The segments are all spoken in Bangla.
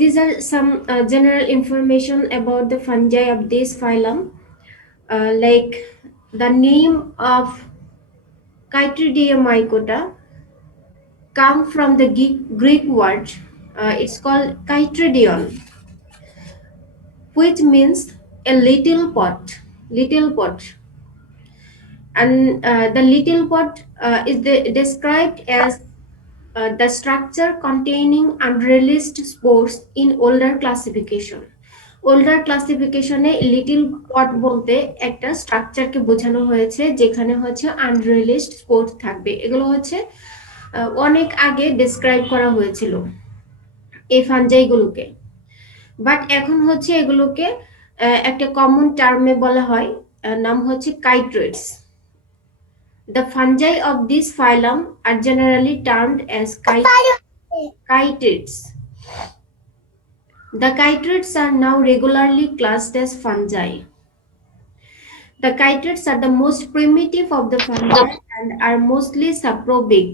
These are some general information about the fungi of this phylum, like the name of Chytridium mycota come from the Greek word. It's called Chytridion, which means a little pot. Little pot, and the little pot is described as the structure containing unreleased spores in older classification. Older ক্লাসিফিকেশনে লিটল পট বলতে একটা স্ট্রাকচারকে বোঝানো হয়েছে যেখানে হচ্ছে আনরিলিজড স্পোর্স থাকবে। এগুলো হচ্ছে অনেক আগে ডেসক্রাইব করা হয়েছিল এই ফানজাইগুলোকে, বাট এখন হচ্ছে এগুলোকে একটা কমন টার্মে বলা হয়, নাম হচ্ছে কাইট্রয়েডস। The fungi of this phylum are generally termed as chytrids. The chytrids are now regularly classed as fungi. The chytrids are the most primitive of the fungi and are mostly saprobic.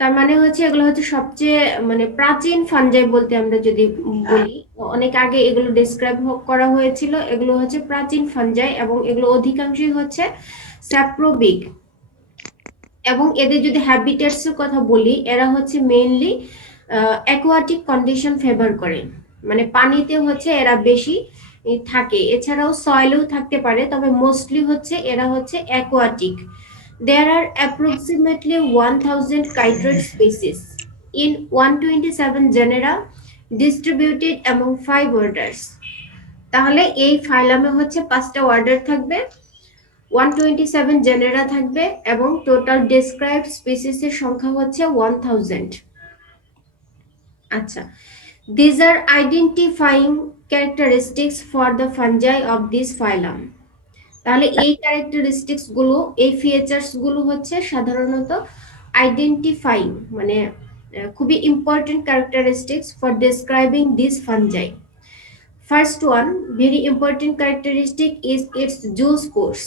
তার মানে হচ্ছে এগুলো হচ্ছে সবচেয়ে মানে প্রাচীন ফানজাই বলতে আমরা যদি বলি, অনেক আগে এগুলো ডেসক্রাইব করা হয়েছিল। এগুলো হচ্ছে প্রাচীন ফানজাই এবং এগুলো অধিকাংশই হচ্ছে স্যাপ্রোবিক। এবং এদের যদি হ্যাবিটেটস এর কথা বলি, এরা হচ্ছে মেইনলি অ্যাকোয়াটিক কন্ডিশন ফেভার করে, মানে পানিতে হচ্ছে এরা বেশি থাকে, এছাড়াও সয়েলেও থাকতে পারে, তবে মোস্টলি হচ্ছে এরা হচ্ছে aquatic. There are approximately 1000 chytrid species in 127 genera distributed among 5 orders. তাহলে এই ফাইলামে হচ্ছে 5টা অর্ডার থাকবে, 127 জেনেরা থাকবে এবং টোটাল ডেসক্রাইবড স্পিসিস এর সংখ্যা হচ্ছে 1000। আচ্ছা, these are identifying characteristics for the fungi of this phylum. তাহলে এই ক্যারেক্টারিস্টিক্স গুলো, এই ফিচার্স গুলো হচ্ছে সাধারণত আইডেন্টিফাইং, মানে খুবই important characteristics for describing this fungi. First one, very important characteristic is its zoospores.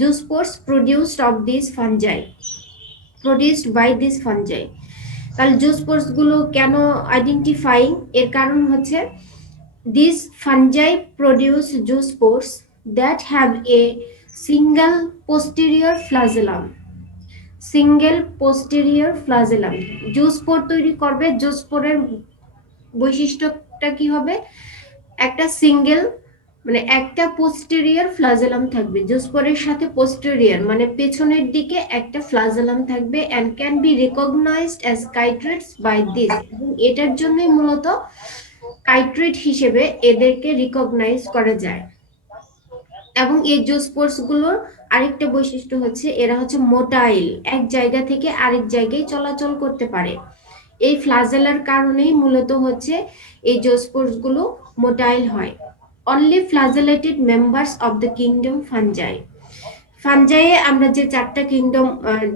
Zoospores produced of these fungi, produced by these fungi. তাহলে জুস্পোর্স গুলো কেন আইডেন্টিফাইং, এর কারণ হচ্ছে these fungi produce zoospores that have a single posterior flagellum. Single posterior flagellum zoospore তৈরি করবে। জুস্পোরের বৈশিষ্ট্যটা কি হবে, একটা সিঙ্গেল মানে একটা পোস্টেরিয়র ফ্লাজেলাম থাকবে, জুস্পোরের সাথে পোস্টেরিয়র মানে পেছনের দিকে একটা ফ্লাজেলাম থাকবে, and can be recognized as chytrids by this, এবং এটার জন্যই মূলত কাইট্রিড হিসেবে এদেরকে রিকগনাইজ করা যায়। এবং এই জুস্পোর্স গুলোর আরেকটা বৈশিষ্ট্য হচ্ছে এরা হচ্ছে মোটাইল, এক জায়গা থেকে আরেক জায়গায় চলাচল করতে পারে। এই ফ্লাজেলার কারণেই মূলত হচ্ছে এই জুস্পোর্স গুলো মোটাইল হয়। Only flagellated members of the kingdom fungi. ফানজাইয়ে আমরা যে চারটা কিংডম,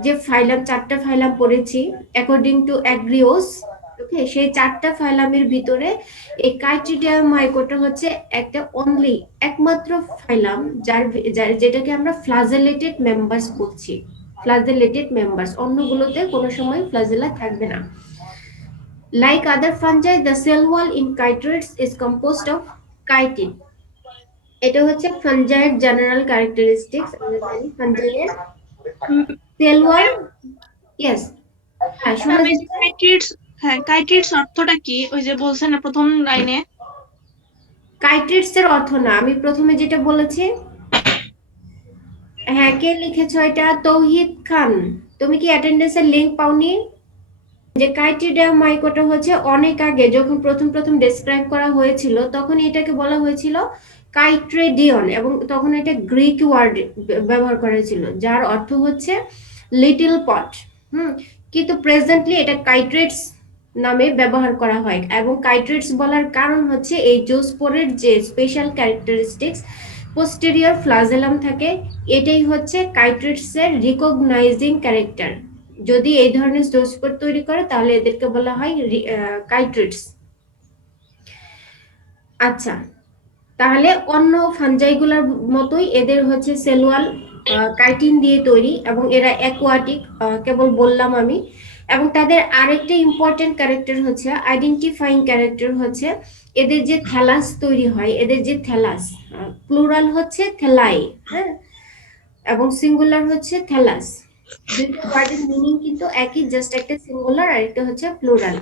যে ফাইলাম, চারটা ফাইলাম পড়েছি অ্যাকর্ডিং টু অ্যাগ্রিওস, ওকে, সেই চারটা ফাইলামের ভিতরে এই কাইট্রিডিয়াম মাইকোটা হচ্ছে একটা অনলি, একমাত্র ফাইলাম যার যেটাকে আমরা ফ্লাজেলেটেড মেম্বার্স বলছি। ফ্লাজেলেটেড মেম্বার্স, অন্যগুলোতে কোনো সময় ফ্লাজেলা থাকবে না। Like other fungi, the cell wall in chytrids is composed of chitin. এটা হচ্ছে ফানজাইয়ের জেনারেল ক্যারেক্টারিস্টিক্স। আমরা জানি ফানজাইয়ের সেল ওয়াল, ইয়েস, হ্যাঁ শোনা যাচ্ছে। কাইট্রিডস, হ্যাঁ কাইট্রিডস অর্থটা কি, ওই যে বলছেন না প্রথম লাইনে? কাইট্রিডস এর অর্থ না, আমি প্রথমে যেটা বলেছি, হ্যাঁ কে লিখেছো এটা? তৌহিদ খান। তুমি কি অ্যাটেন্ডেন্সের লিংক পাওনি? যে কাইট্রিডিয়াম মাইকোটা হচ্ছে অনেক আগে যখন প্রথম প্রথম ডেসক্রাইব করা হয়েছিল তখন এটাকে বলা হয়েছিল কাইট্রেডিয়ন, এবং তখন এটা গ্রিক ওয়ার্ড ব্যবহার করা হয়েছিল যার অর্থ হচ্ছে লিটল পট। কিন্তু প্রেজেন্টলি এটা কাইট্রেটস নামে ব্যবহার করা হয়, এবং কাইট্রেটস বলার কারণ হচ্ছে এই জুস্পোরের যে স্পেশাল ক্যারেক্টারিস্টিক্স পোস্টেরিয়র ফ্লাজেলাম থাকে, এটাই হচ্ছে কাইট্রেটসের রিকগনাইজিং ক্যারেক্টার। যদি এই ধরনের জুস্পোর তৈরি করে তাহলে এদেরকে বলা হয় কাইট্রেটস। আচ্ছা, তাহলে অন্য ফানজাইগুলোর মতোই এদের হচ্ছে সেলুয়াল কাইটিন দিয়ে তৈরি এবং এরা অ্যাকোয়াটিক, কেবল বললাম আমি। এবং তাদের আরেকটা ইম্পর্টেন্ট ক্যারেক্টার হচ্ছে আইডেন্টিফাইং ক্যারেক্টার হচ্ছে এদের যে থ্যালাস তৈরি হয়, এদের যে থ্যালাস, প্লুরাল হচ্ছে থেলাই, হ্যাঁ, এবং সিঙ্গুলার হচ্ছে থ্যালাস। দুইটা ওয়ার্ডের মিনিং কিন্তু একই, জাস্ট একটা সিঙ্গুলার আর একটা হচ্ছে প্লুরাল।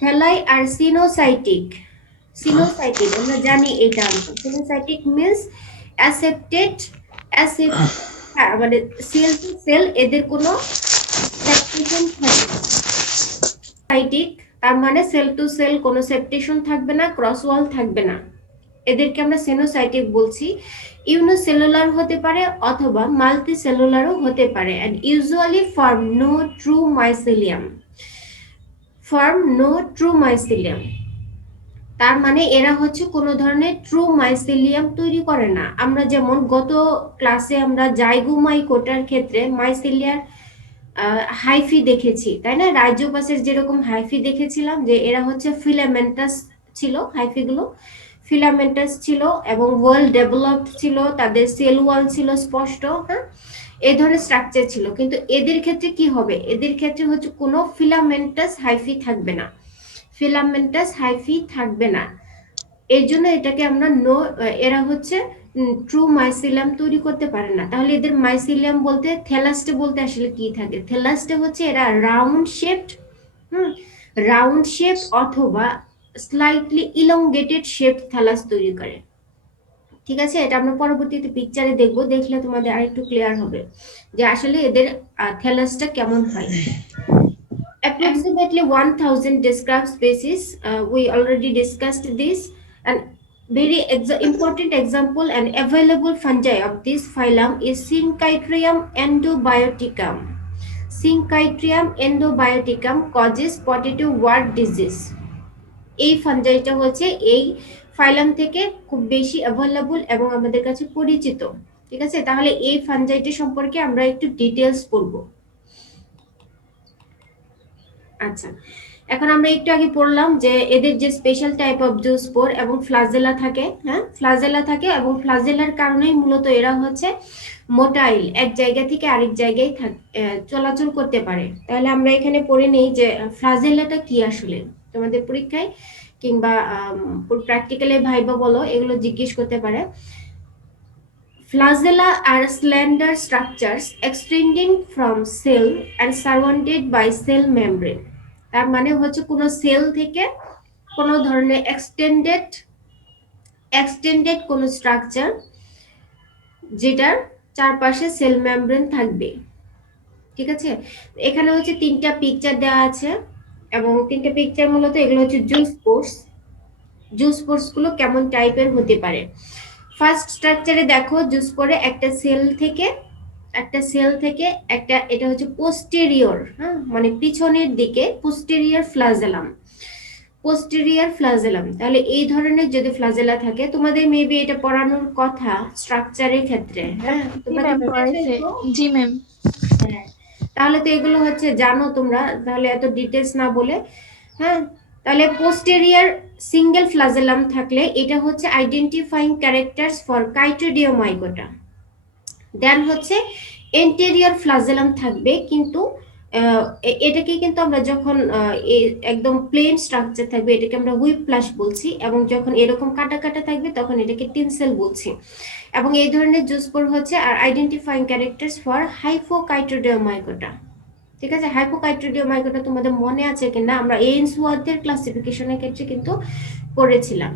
থেলাই আর সিনোসাইটিক। সিনোসাইটিক আমরা জানি এই টার্মটা, সিনোসাইটিক মিন্স অ্যাসেপ্টেড, মানে সেল টু সেল এদের কোনো সেপারেশন থাকে না। সাইটিক তার মানে সেল টু সেল কোনো সেপারেশন থাকবে না, ক্রস ওয়াল থাকবে না, এদেরকে আমরা সেনোসাইটিক বলছি। ইউনোসেলুলার হতে পারে অথবা মাল্টি সেলুলারও হতে পারে, and usually form no true mycelium, তার মানে এরা হচ্ছে কোনো ধরনের ট্রু মাইসেলিয়াম তৈরি করে না। আমরা যেমন গত ক্লাসে আমরা জাইগোমাইকোটার ক্ষেত্রে মাইসেলিয়ার হাইফি দেখেছি, তাই না? রাইজোপাসের যেরকম হাইফি দেখেছিলাম যে এরা হচ্ছে ফিলামেন্টাস ছিল, হাইফিগুলো ফিলামেন্টাস ছিল এবং ওয়েল ডেভেলপড ছিল, তাদের সেল ওয়াল ছিল স্পষ্ট, হ্যাঁ, এই ধরনের স্ট্রাকচার ছিল। কিন্তু এদের ক্ষেত্রে কি হবে, এদের ক্ষেত্রে হচ্ছে কোনো ফিলামেন্টাস হাইফি থাকবে না, ফিলামেন্টাস হাইফি থাকবে না। এর জন্য এটাকে আমরা এরা হচ্ছে ট্রু মাইসিলিয়াম তৈরি করতে পারে না। তাহলে এদের মাইসিলিয়াম বলতে, থেলাস্টে বলতে আসলে কি থাকে? থেলাস্টে হচ্ছে এরা রাউন্ড শেপড, রাউন্ড শেপ অথবা স্লাইটলি ইলংগেটেড শেপ থ্যালাস তৈরি করে। ঠিক আছে, এটা আমরা পরবর্তীতে পিকচারে দেখবো, দেখলে তোমাদের আরেকটু ক্লিয়ার হবে যে আসলে এদের থ্যালাসটা কেমন হয়। Approximately 1000 described species, we already discussed this, and very important example and available fungi of this phylum is Synchytrium endobioticum. Synchytrium endobioticum causes potato wart disease. এই ফাঞ্জাইটা হচ্ছে এই ফাইলাম থেকে খুব বেশি অ্যাভেলেবল এবং আমাদের কাছে পরিচিত। ঠিক আছে, তাহলে এই ফাঞ্জাইটি সম্পর্কে আমরা একটু ডিটেলস পড়বো। আচ্ছা, এখন আমরা একটু আগে পড়লাম যে এদের যে স্পেশাল টাইপ অফ জুস্পোর এবং ফ্লাজেলা থাকে, হ্যাঁ, ফ্লাজেলা থাকে এবং ফ্লাজেলার কারণেই মূলত এরা হচ্ছে মোটাইল, এক জায়গা থেকে আরেক জায়গায় চলাচল করতে পারে। তাহলে আমরা এখানে পড়ে নেই যে ফ্লাজেলাটা কি আসলে, তোমাদের পরীক্ষায় কিংবা প্র্যাকটিক্যালে ভাইবা বলো, এগুলো জিজ্ঞেস করতে পারে। Flagella are slender structures extending from cell and surrounded by cell membrane. তার মানে হচ্ছে কোনো সেল থেকে কোনো ধরনের এক্সটেন্ডেড কোনো স্ট্রাকচার যেটার চারপাশে সেল মেমব্রেন থাকবে। ঠিক আছে, এখানে হচ্ছে তিনটা পিকচার দেওয়া আছে এবং তিনটা পিকচার মূলত এগুলো হচ্ছে জুস স্পোর্স গুলো কেমন টাইপের হতে পারে। ফার্স্ট স্ট্রাকচারে দেখো জুস্পোরে একটা সেল থেকে একটা, এটা হচ্ছে পোস্টেরিয়র, হ্যাঁ, মানে পিছনের দিকে পোস্টেরিয়র ফ্লাজেলাম। তাহলে এই ধরনের যদি ফ্লাজেলা থাকে, তোমাদের মেবি এটা পড়ানোর কথা স্ট্রাকচারের ক্ষেত্রে, হ্যাঁ, তোমরা কি পড়েছো এগুলো? জি ম্যাম। হ্যাঁ, তাহলে তো এগুলো হচ্ছে জানো তোমরা, তাহলে এত ডিটেলস না বলে, হ্যাঁ। তাহলে পোস্টেরিয়র সিঙ্গেল ফ্লাজেলাম থাকলে এটা হচ্ছে আইডেন্টিফাইং ক্যারেক্টারস ফর কাইটোডিওমাইকোটা। দেন হচ্ছে এন্টেরিয়র ফ্লাজেলাম থাকবে, কিন্তু এটাকে কিন্তু আমরা যখন একদম প্লেন স্ট্রাকচার থাকবে এটাকে আমরা হুইপ প্লাস বলছি, এবং যখন এরকম কাটা কাটা থাকবে তখন এটাকে টিনসেল বলছি। এবং এই ধরনের জুস্পোর হচ্ছে আর আইডেন্টিফাইং ক্যারেক্টারস ফর হাইপোকাইটোডিওমাইকোটা। ঠিক আছে, হাইপোকাইটোডিওমাইকোটা তোমাদের মনে আছে কিনা, আমরা এইনসওয়ার্থের ক্লাসিফিকেশনের ক্ষেত্রে কিন্তু পড়েছিলাম।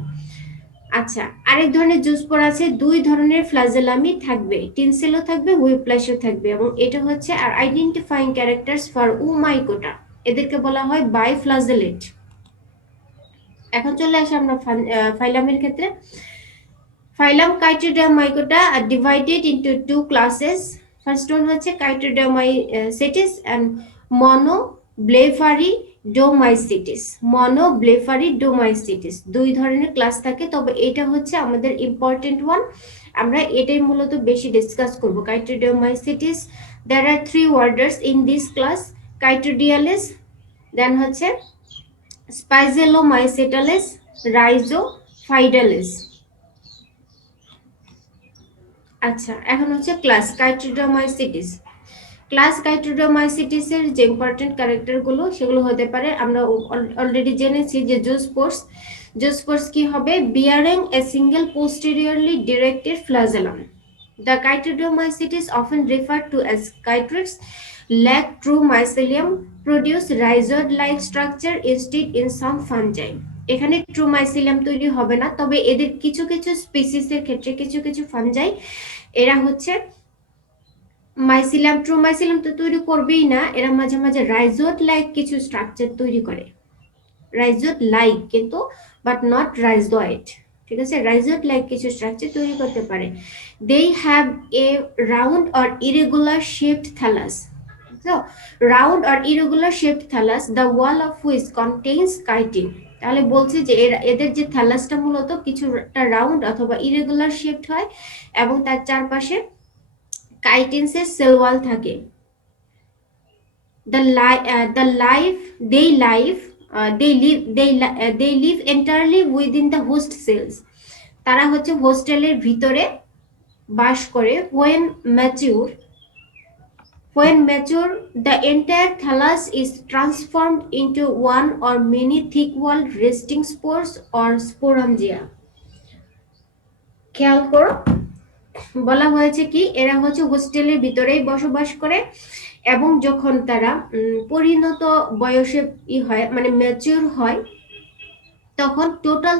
আচ্ছা, আরেক ধরনের জুস্পোর আছে, দুই ধরনের ফ্লাজেলামই থাকবে, টিনসেলও থাকবে, হুইপ্লাসও থাকবে, এবং এটা হচ্ছে আর আইডেন্টিফাইং ক্যারেক্টারস ফর উমাইকোটা, এদেরকে বলা হয় বাইফ্লাজেলেট। এখন চলে আসি আমরা ফাইলামের ক্ষেত্রে। Phylum chytridiomycota are divided into two classes. First one হচ্ছে কাইটোডিওমাইসিটিস এন্ড মনোব্লেফারিডোমাইসিটিস, দুই ধরনের ক্লাস থাকে, তবে এটা হচ্ছে আমাদের ইম্পর্টেন্ট ওয়ান, আমরা এটাই মূলত বেশি ডিসকাস করব। কাইটোডিওমাইসিটিস, there are three orders in this class: কাইটোডিয়ালিস, দেন হচ্ছে স্পাইজেলোমাইসিটালিস, রাইজোফাইডালিস। আচ্ছা, এখন হচ্ছে ক্লাস কাইটোডিওমাইসিটিস। ক্লাস কাইটোডোমাইসিটিসের যে ইম্পর্টেন্ট ক্যারেক্টারগুলো সেগুলো হতে পারে, আমরা অলরেডি জেনেছি যে জুস্পোর্স, জুস্পোর্স কি হবে, bearing a single posteriorly directed flagellum. The Chytodomycetes, often referred to as chytrids, lack true mycelium, produce rhizoid-like structure instead in some fungi. এখানে ট্রু মাইসিলিয়াম তৈরি হবে না, তবে এদের কিছু কিছু স্পিসিসের ক্ষেত্রে কিছু কিছু ফানজাই এরা হচ্ছে মাইসিলিয়াম, ট্রু মাইসিলিয়াম তো তৈরি করবেই না, এরা মাঝে মাঝে রাইজোড লাইক কিছু স্ট্রাকচার তৈরি করে, রাইজোড লাইক কিন্তু বাট নট রাইজয়েড, ঠিক আছে, রাইজোড লাইক কিছু স্ট্রাকচার তৈরি করতে পারে। They have a round or irregular shaped thallus, so round or irregular shaped thallus, the wall of which contains chitin। তাহলে বলছে যে এদের যে থ্যালাসটা মূলত কিছুটা রাউন্ড অথবা ইরেগুলার শেপড হয় এবং তার চারপাশে কাইটিনসের সেল ওয়াল থাকে। They live entirely within the host cells। তারা হচ্ছে হোস্টেলের ভিতরে বাস করে। When mature, the entire thallus is transformed into one or many thick-walled resting spores or sporangia। খেয়াল করো, বলা হয়েছে কি এরা হচ্ছে হোস্টেলের ভিতরেই বসবাস করে এবং যখন তারা পরিণত বয়সে হয় মানে ম্যাচিউর হয় তখন টোটাল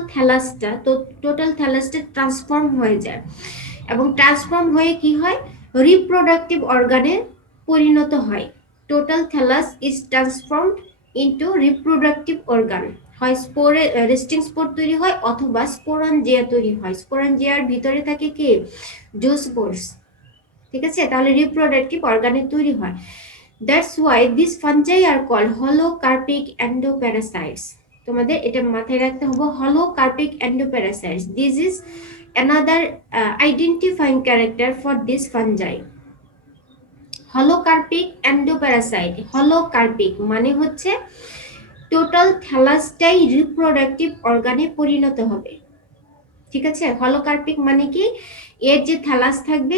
থ্যালাসটা ট্রান্সফর্ম হয়ে যায় এবং ট্রান্সফর্ম হয়ে কি হয়, রিপ্রোডাক্টিভ অর্গানে পরিণত হয়। Total thallus is transformed into reproductive organ, হয় স্পোরে রেস্টিং স্পোর তৈরি হয় অথবা স্পোরাঞ্জিয়া তৈরি হয়। স্পোরাঞ্জিয়ার ভিতরে থাকে কি, জুস্পোর্স, ঠিক আছে, তাহলে রিপ্রোডাক্টিভ অর্গানে তৈরি হয়। That's why this fungi are called holocarpic endoparasites. তোমাদের এটা মাথায় রাখতে হবে, holocarpic endoparasites, this is another identifying character for this fungi। Holocarpic endoparasite, holocarpic মানে হচ্ছে টোটাল থ্যালাসটাই রিপ্রোডাক্টিভ অর্গানে পরিণত হবে, ঠিক আছে। হলোকার্পিক মানে কি, এর যে থ্যালাস থাকবে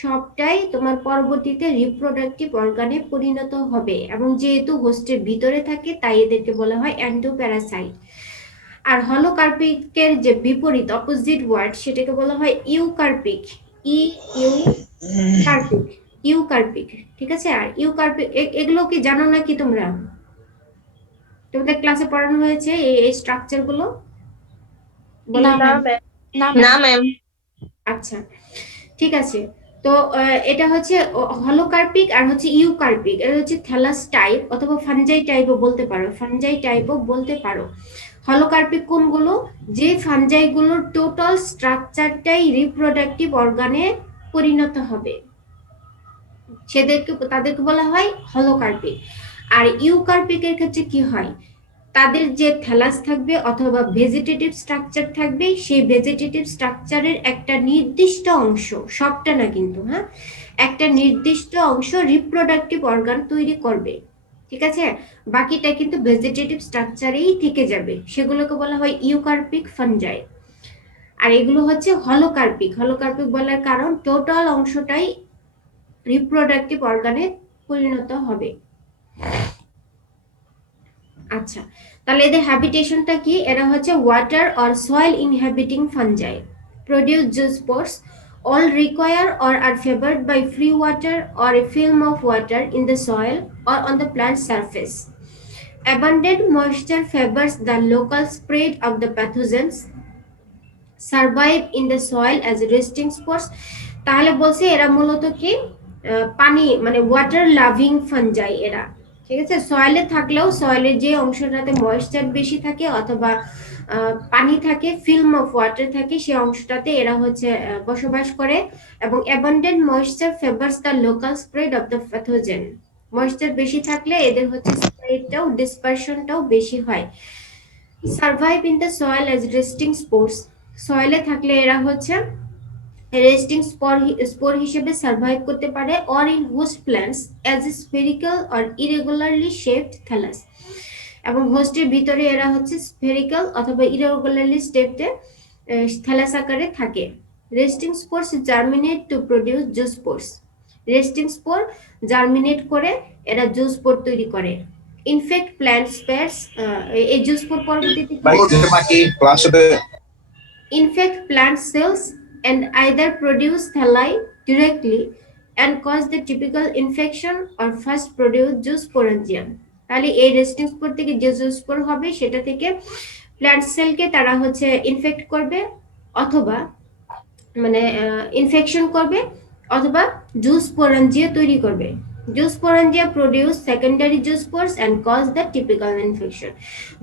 সবটাই তোমার পরবর্তীতে রিপ্রোডাক্টিভ অর্গানে পরিণত হবে এবং যেহেতু হোস্টের ভিতরে থাকে তাই এদেরকে বলা হয় এন্ডোপ্যারাসাইট। আর হলোকার্পিকের যে বিপরীত অপোজিট ওয়ার্ড সেটাকে বলা হয় ইউকার্পিক, ইউকার্পিক, ঠিক আছে। আর ইউকার্পিক এগুলো কি জানো নাকি তোমরা, তোমাদের ক্লাসে পড়ানো হয়েছে এই স্ট্রাকচার গুলো? না ম্যাম। আচ্ছা ঠিক আছে, তো এটা হচ্ছে হলোকার্পিক আর হচ্ছে ইউকার্পিক, এটা হচ্ছে থ্যালাস টাইপ অথবা ফানজাই টাইপও বলতে পারো। হলোকার্পিক কোনগুলো, যে ফানজাইগুলোর টোটাল স্ট্রাকচারটাই রিপ্রোডাক্টিভ অর্গানে পরিণত হবে তাদেরকে বলা হয় হলোকার্পিক। আর ইউকার্পিকের ক্ষেত্রে কি হয়, তাদের যে থ্যালাস থাকবে অথবা ভেজিটেটিভ স্ট্রাকচার থাকবে, সেই ভেজিটেটিভ স্ট্রাকচারের একটা নির্দিষ্ট অংশ, সবটা না কিন্তু, হ্যাঁ, একটা নির্দিষ্ট অংশ রিপ্রোডাক্টিভ অর্গান তৈরি করবে, ঠিক আছে, বাকিটা কিন্তু ভেজিটেটিভ স্ট্রাকচারেই থেকে যাবে, সেগুলোকে বলা হয় ইউকার্পিক ফানজাই। আর এগুলো হচ্ছে হলোকার্পিক বলার কারণ টোটাল অংশটাই রিপ্রোডাক্টিভ অর্গানে পরিণত হবে। আচ্ছা, তাহলে এদের হ্যাবিটেশনটা কি, এরা হচ্ছে water or soil inhabiting fungi, produce zoospores, all require or are favored by free water or a film of water in the soil or on the plant surface. Abundant moisture favors the local spread of the pathogens, survive in the soil as resting spores। তাহলে বলছে এরা মূলত কি পানি মানে ওয়াটার লাভিং ফানজাই এরা, ঠিক আছে। সয়েলে থাকলেও সয়েলের যে অংশটাতে ময়েশ্চার বেশি থাকে অথবা পানি থাকে, ফিল্ম অফ ওয়াটার থাকে, সেই অংশটাতে এরা হচ্ছে বসবাস করে এবং abundant moisture favours the local spread of the pathogen. Moisture বেশি থাকলে এদের হচ্ছে স্প্রেডটাও ডিসপারশনটাও বেশি হয়। Survive in the soil as resting spores, সয়েলে থাকলে এরা হচ্ছে রেস্টিং স্পোর হিসেবে সার্ভাইভ করতে পারে, or in host plants as a spherical or irregularly shaped thallus, এবং হোস্টের ভিতরে এরা হচ্ছে স্ফেরিক্যাল অথবা ইরেগুলারলি শেপড থ্যালাস আকারে থাকে। Resting spores germinate to produce zoospores, resting spore germinate করে এরা জুস স্পোর তৈরি করে। ইনফেক্ট প্ল্যান্ট স্পেয়ার্স, এই জুস স্পোর পরবর্তীতে infect plant cells and either produce thalli directly and cause the typical infection or first produce zoosporangium। তাহলে এই রেস্টিং স্পোর থেকে যে জুস্পোর হবে সেটা থেকে প্ল্যান্ট সেলকে তারা হচ্ছে ইনফেক্ট করবে অথবা মানে ইনফেকশন করবে অথবা জুস্পোরাঞ্জিয়া তৈরি করবে। Zoosporangia produce secondary zoospores and cause the typical infection.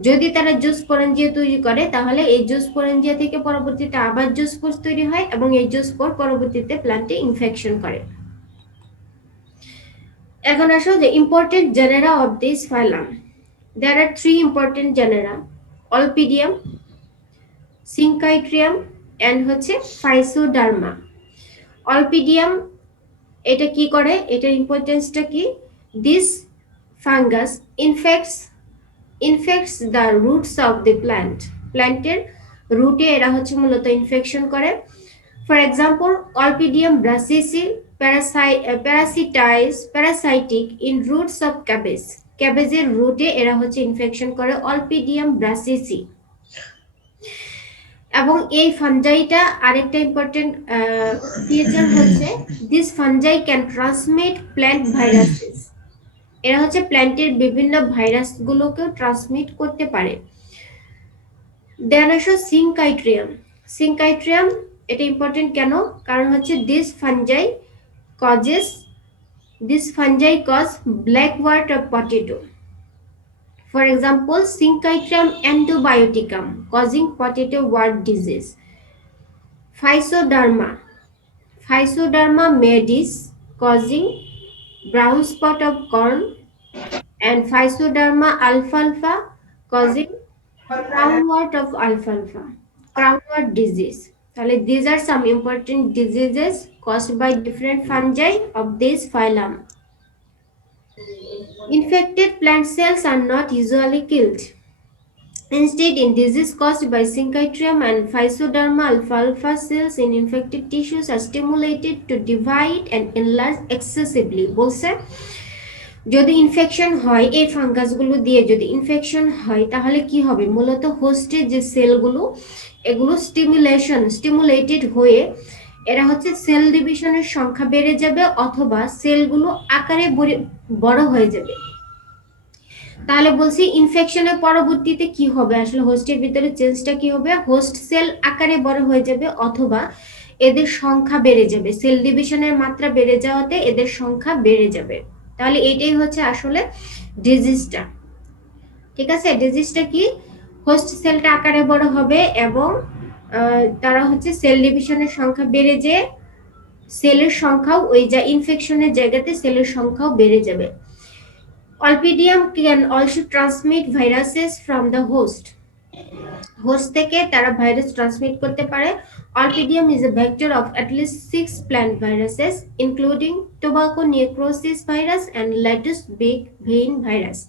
যদি তারা জুস্পোরাঞ্জিয়া তৈরি করে তাহলে এই জুস্পোরাঞ্জিয়া থেকে পরবর্তীতে আবার জুস্পোর্স তৈরি হয় এবং এই জুস্পোর পরবর্তীতে প্ল্যান্টে ইনফেকশন করে। এখন আসো যে important genera of this phylum. There are three important genera: Olpidium, Syncytium and হচ্ছে Physoderma। Olpidium এটা কি করে, এটার ইম্পর্টেন্সটা কি? This fungus infects the roots of the plant। প্ল্যান্টের রুটে এরা হচ্ছে মূলত ইনফেকশন করে। For example Olpidium brassici parasitic in roots of cabbage। ক্যাবেজের রুটে এরা হচ্ছে ইনফেকশন করে Olpidium brassici। এবং এই ফাঞ্জাইটা আরেকটা ইম্পর্টেন্ট ফিচার হচ্ছে this fungi can transmit plant viruses. এরা হচ্ছে প্ল্যান্টের বিভিন্ন ভাইরাসগুলোকেও ট্রান্সমিট করতে পারে। দেন আসো সিনকাইট্রিয়াম। এটা ইম্পর্টেন্ট কেন? কারণ হচ্ছে this fungi cause black wart of potato. For example, Syncytium endobioticum causing potato wart disease. Physoderma medis causing brown spot of corn, and Physoderma alfalfa causing crownwort of alfalfa, crownwort disease. তাহলে these are some important diseases caused by different fungi of this phylum. Infected plant cells are not usually killed. Instead, in disease caused by Syncytium and Physoderma alfalfa, cells in infected tissues are stimulated to divide and enlarge excessively। বলছে যদি ইনফেকশন হয় এই ফাঙ্গাসগুলো দিয়ে যদি ইনফেকশন হয় তাহলে কি হবে? মূলত হোস্টের যে সেলগুলো এগুলো স্টিমুলেটেড হয়ে এরা হচ্ছে সেল ডিভিশনের সংখ্যা বেড়ে যাবে অথবা সেলগুলো আকারে বড় হয়ে যাবে। তাহলে বলছি ইনফেকশনের পরবর্তীতে কি হবে? আসলে হোস্টের ভিতরে চেঞ্জটা কি হবে? হোস্ট সেল আকারে বড় হয়ে যাবে অথবা এদের সংখ্যা বেড়ে যাবে। সেল ডিভিশনের মাত্রা বেড়ে যাওয়াতে এদের সংখ্যা বেড়ে যাবে। তাহলে এটাই হচ্ছে আসলে ডিজিজটা। ঠিক আছে, ডিজিজটা কি? হোস্ট সেলটা আকারে বড় হবে এবং তারা হচ্ছে সেল ডিভিশনের সংখ্যা বেড়ে যেয়ে সেলের সংখ্যাও ওই যা ইনফেকশনের জায়গাতে সেলের সংখ্যাও বেড়ে যাবে। Olpidium can also transmit viruses from the host. Host থেকে তারা ভাইরাস ট্রান্সমিট করতে পারে। Olpidium is a vector of at least 6 plant viruses including tobacco necrosis virus and lettuce big vein virus।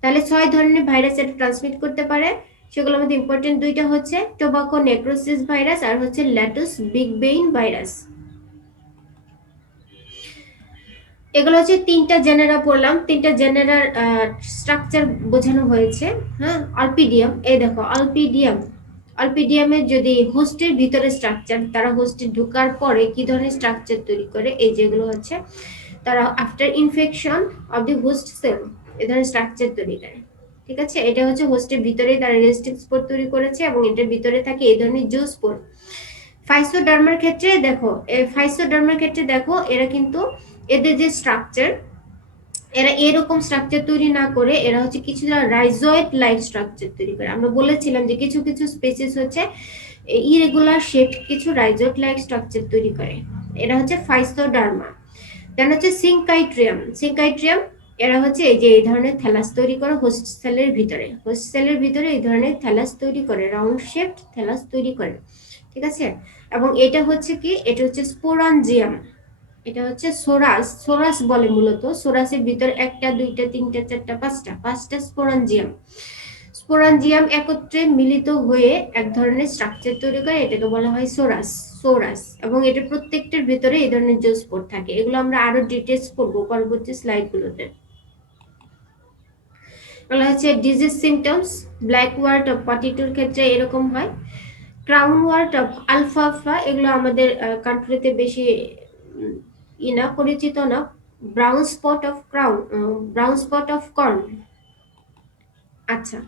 তাহলে 6 ধরনের ভাইরাস এটা ট্রান্সমিট করতে পারে। সেগুলোর মধ্যে ইম্পর্টেন্ট দুইটা হচ্ছে টোবাকো নেক্রোসিস ভাইরাস আর হচ্ছে ল্যাটুস বিগ বেইন ভাইরাস। এগুলো হচ্ছে তিনটা জেনেরা পড়লাম, তিনটা জেনেরার স্ট্রাকচার বোঝানো হয়েছে। হ্যাঁ, অলপিডিয়াম, এই দেখো অলপিডিয়ামের যদি হোস্টের ভিতরে স্ট্রাকচার, তারা হোস্টে ঢোকার পরে কি ধরনের স্ট্রাকচার তৈরি করে, এই যেগুলো হচ্ছে তারা after infection of the host cell এই ধরনের স্ট্রাকচার তৈরি করে। ঠিক আছে, এটা হচ্ছে হোস্টের ভিতরে তারা রেস্টিং স্পোর তৈরি করেছে এবং এটার ভিতরে থাকে এই ধরনের জু স্পোর। ফাইসোডার্মার ক্ষেত্রে দেখো এরা কিন্তু এদের যে স্ট্রাকচার, এরা এরকম স্ট্রাকচার তৈরি না করে এরা হচ্ছে কিছুটা রাইজয়েড লাইক স্ট্রাকচার তৈরি করে। আমরা বলেছিলাম যে কিছু কিছু স্পেসিস হচ্ছে ইরেগুলার শেপ কিছু রাইজয়েড লাইক স্ট্রাকচার তৈরি করে, এরা হচ্ছে ফাইসোডার্মা। দেন হচ্ছে সিনকাইট্রিয়াম, এরা হচ্ছে এই যে এই ধরনের থ্যালাস তৈরি করে হোস্ট সেলের ভিতরে এই ধরনের থ্যালাস তৈরি করে, রাউন্ড শেপড থ্যালাস তৈরি করে। ঠিক আছে, এবং এটা হচ্ছে কি, এটা হচ্ছে স্পোরাঞ্জিয়াম, এটা হচ্ছে সোরাস বলে মূলত। সোরাসের ভিতর একটা দুইটা তিনটা চারটা পাঁচটা স্পোরাঞ্জিয়াম। স্পোরাঞ্জিয়াম একত্রে মিলিত হয়ে এক ধরনের স্ট্রাকচার তৈরি করে, এটাকে বলা হয় সোরাস। এবং এটার প্রত্যেকটার ভিতরে এই ধরনের জুস্পোর থাকে। এগুলো আমরা আরো ডিটেলস পড়বো পরবর্তী স্লাইডগুলোতে। এগুলো হচ্ছে disease symptoms. Black wart of পটেটোর ক্ষেত্রে এরকম হয়। ক্রাউন ওয়ার্ট অফ আলফালফা, এগুলো আমাদের কান্ট্রিতে বেশি না পরিচিত না। Brown spot of corn. আচ্ছা,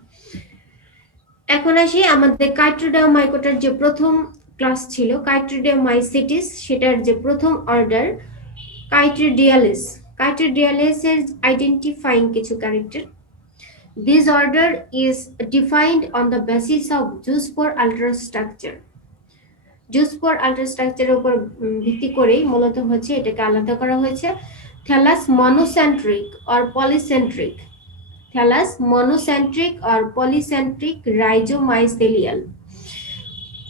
এখন আসি আমাদের কাইট্রিডিওমাইকোটার যে প্রথম ক্লাস ছিল, কাইট্রিডিওমাইসিটিস, সেটার যে প্রথম অর্ডার কাইট্রিডিয়ালিস। কাইট্রিডিয়ালিসের আইডেন্টিফাইং কিছু character. This order is defined on the basis of Jewspore ultrastructure. Jewspore ultrastructure উপর ভিত্তি করেই মূলত হচ্ছে এটাকে আলাদা করা হয়েছে। Thallus monocentric or polycentric, thallus monocentric or polycentric rhizomycelial.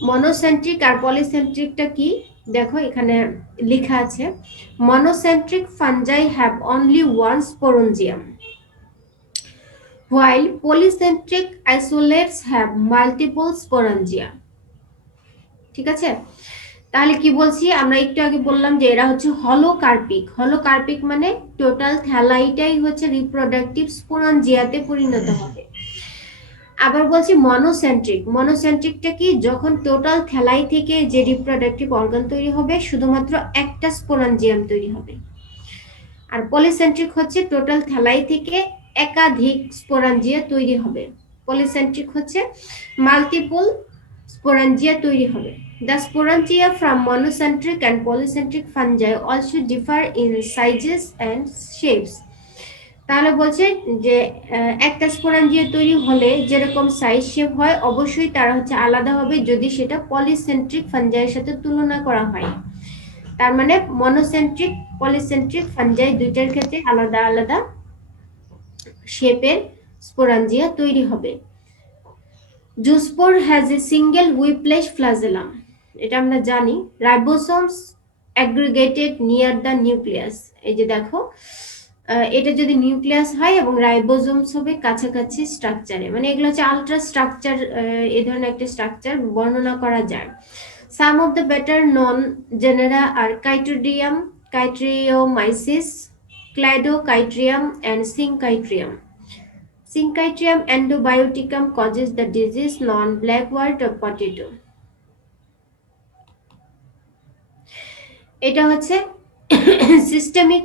Monocentric আর পলিসেন্ট্রিকটা কি দেখো এখানে লেখা আছে। Monocentric fungi have only one sporangium, while polycentric isolates have multiple sporangia। ঠিক আছে, তাহলে কি বলছি, আমরা একটু আগে বললাম যে এরা হচ্ছে হলোকার্পিক। হলোকার্পিক মানে টোটাল থ্যালাইটাই হচ্ছে রিপ্রোডাক্টিভ স্পোরাঞ্জিয়াতে পরিণত হবে। আবার বলছি মনোসেন্ট্রিক। মনোসেন্ট্রিকটা কি, যখন টোটাল থ্যালাই থেকে যে রিপ্রোডাক্টিভ অর্গান তৈরি হবে শুধুমাত্র একটা স্পোরাঞ্জিয়াম তৈরি হবে। আর পলিসেন্ট্রিক হচ্ছে টোটাল থ্যালাই থেকে একাধিক স্পোরাঞ্জিয়া তৈরি হবে। পলিসেন্ট্রিক হচ্ছে মাল্টিপল স্পোরাঞ্জিয়া তৈরি হবে। The sporangia from monocentric and polycentric fungi also differ in sizes and shapes। তাহলে বলছে যে একটা স্পোরাঞ্জিয়া তৈরি হলে যেরকম সাইজ শেপ হয় অবশ্যই তারা হচ্ছে আলাদা হবে যদি সেটা পলিসেন্ট্রিক ফাঞ্জাইয়ের সাথে তুলনা করা হয়। তার মানে মনোসেন্ট্রিক পলিসেন্ট্রিক ফাঞ্জাই দুইটার ক্ষেত্রে আলাদা আলাদা শেপের স্পোরাঞ্জিয়া তৈরি হবে। জুস্পোর হ্যাজ এ সিঙ্গেল হুইপ্লেশ ফ্লাজেলাম, এটা আমরা জানি। রাইবোসোমস অ্যাগ্রিগেটেড নিয়ার দ্য নিউক্লিয়াস, এই যে দেখো এটা যদি নিউক্লিয়াস হয় এবং রাইবোসোমস হবে কাছাকাছি স্ট্রাকচারে, মানে এগুলো হচ্ছে আলট্রা স্ট্রাকচার, এই ধরনের একটা স্ট্রাকচার বর্ণনা করা যায়। Some of the better known genera are Chytridium, Chytriomyces, Cladochytrium, and Synchytrium. Synchytrium endobioticum causes the disease known blackwort of potato. এটা হচ্ছে systemic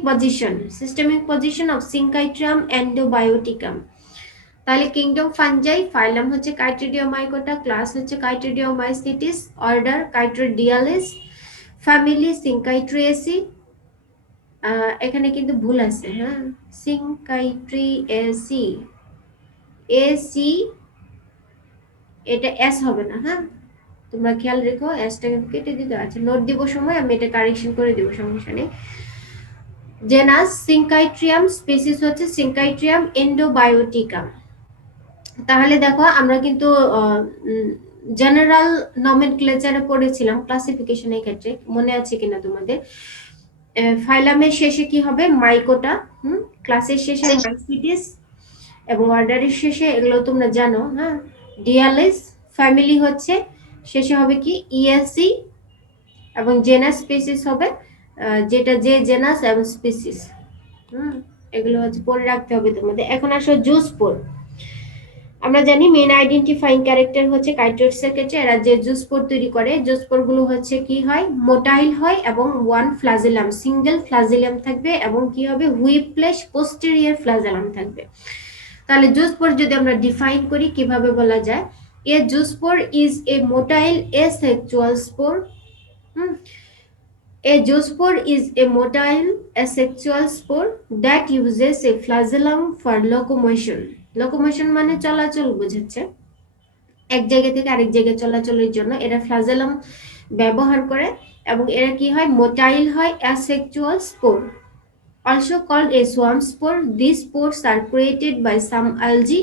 position of Synchytrium endobioticum। তাহলে কিংডম ফাঞ্জাই, ফাইলাম হচ্ছে কাইট্রিডিওমাইকোটা, ক্লাস হচ্ছে কাইট্রিডিওমাইসিটিস, অর্ডার কাইট্রিডিয়ালিস, ফ্যামিলি সিনকাইট্রিয়েসি। এখানে কিন্তু ভুল আছে, হ্যাঁ, সিনকাইট্রিয়েসি, এসি, এটা এস হবে না, হ্যাঁ তোমরা খেয়াল রেখো, এসটাকে কেটে দিতে আছে, নোট দিব সময় আমি এটা কারেকশন করে দেব, সমস্যা নেই। জেনাস সিনকাইট্রিয়াম, স্পিসিস হচ্ছে সিনকাইট্রিয়াম এন্ডোবায়োটিকাম। তাহলে দেখো আমরা কিন্তু জেনারেল নমেনক্লেচারে পড়েছিলাম ক্লাসিফিকেশনের ক্ষেত্রে, মনে আছে কিনা তোমাদের? ফাইলামের শেষে কি হবে? মাইকোটা, ক্লাসের শেষে মাইসিটিস, এবং অর্ডারের শেষে এগুলো তোমরা জানো, হ্যাঁ, ডিয়ালিস। ফ্যামিলি হচ্ছে শেষে হবে কি? ইএসি, এবং জেনাস স্পিসিস হবে যেটা যে জেনাস এবং স্পিসিস, এগুলো হচ্ছে পড়ে রাখতে হবে তোমাদের। এখন আসো জুস্পোর। আমরা জানি মেন আইডেন্টিফাইং ক্যারেক্টার হচ্ছে কাইটোসের ক্ষেত্রে এরা যে জুস্পোর তৈরি করে, জুস্পোর গুলো হচ্ছে কি হয়? মোটাইল হয় এবং ওয়ান ফ্লাজেলাম, সিঙ্গেল ফ্লাজেলাম থাকবে, এবং কি হবে? হুইপ্লেশ পোস্টেরিয়র ফ্লাজেলাম থাকবে। তাহলে জুস্পোর যদি আমরা ডিফাইন করি কিভাবে বলা যায়? A zoospore is a motile asexual spore. A zoospore is a motile asexual spore that uses a flagellum for locomotion. Locomotion মানে চলাচল বোঝাচ্ছে, এক জায়গা থেকে আরেক জায়গায় চলাচলের জন্য এরা ফ্লাজেলাম ব্যবহার করে, এবং এরা কি হয়? মোটাইল হয়, asexual spore, also called a swarm spore. These spores are created by some algae,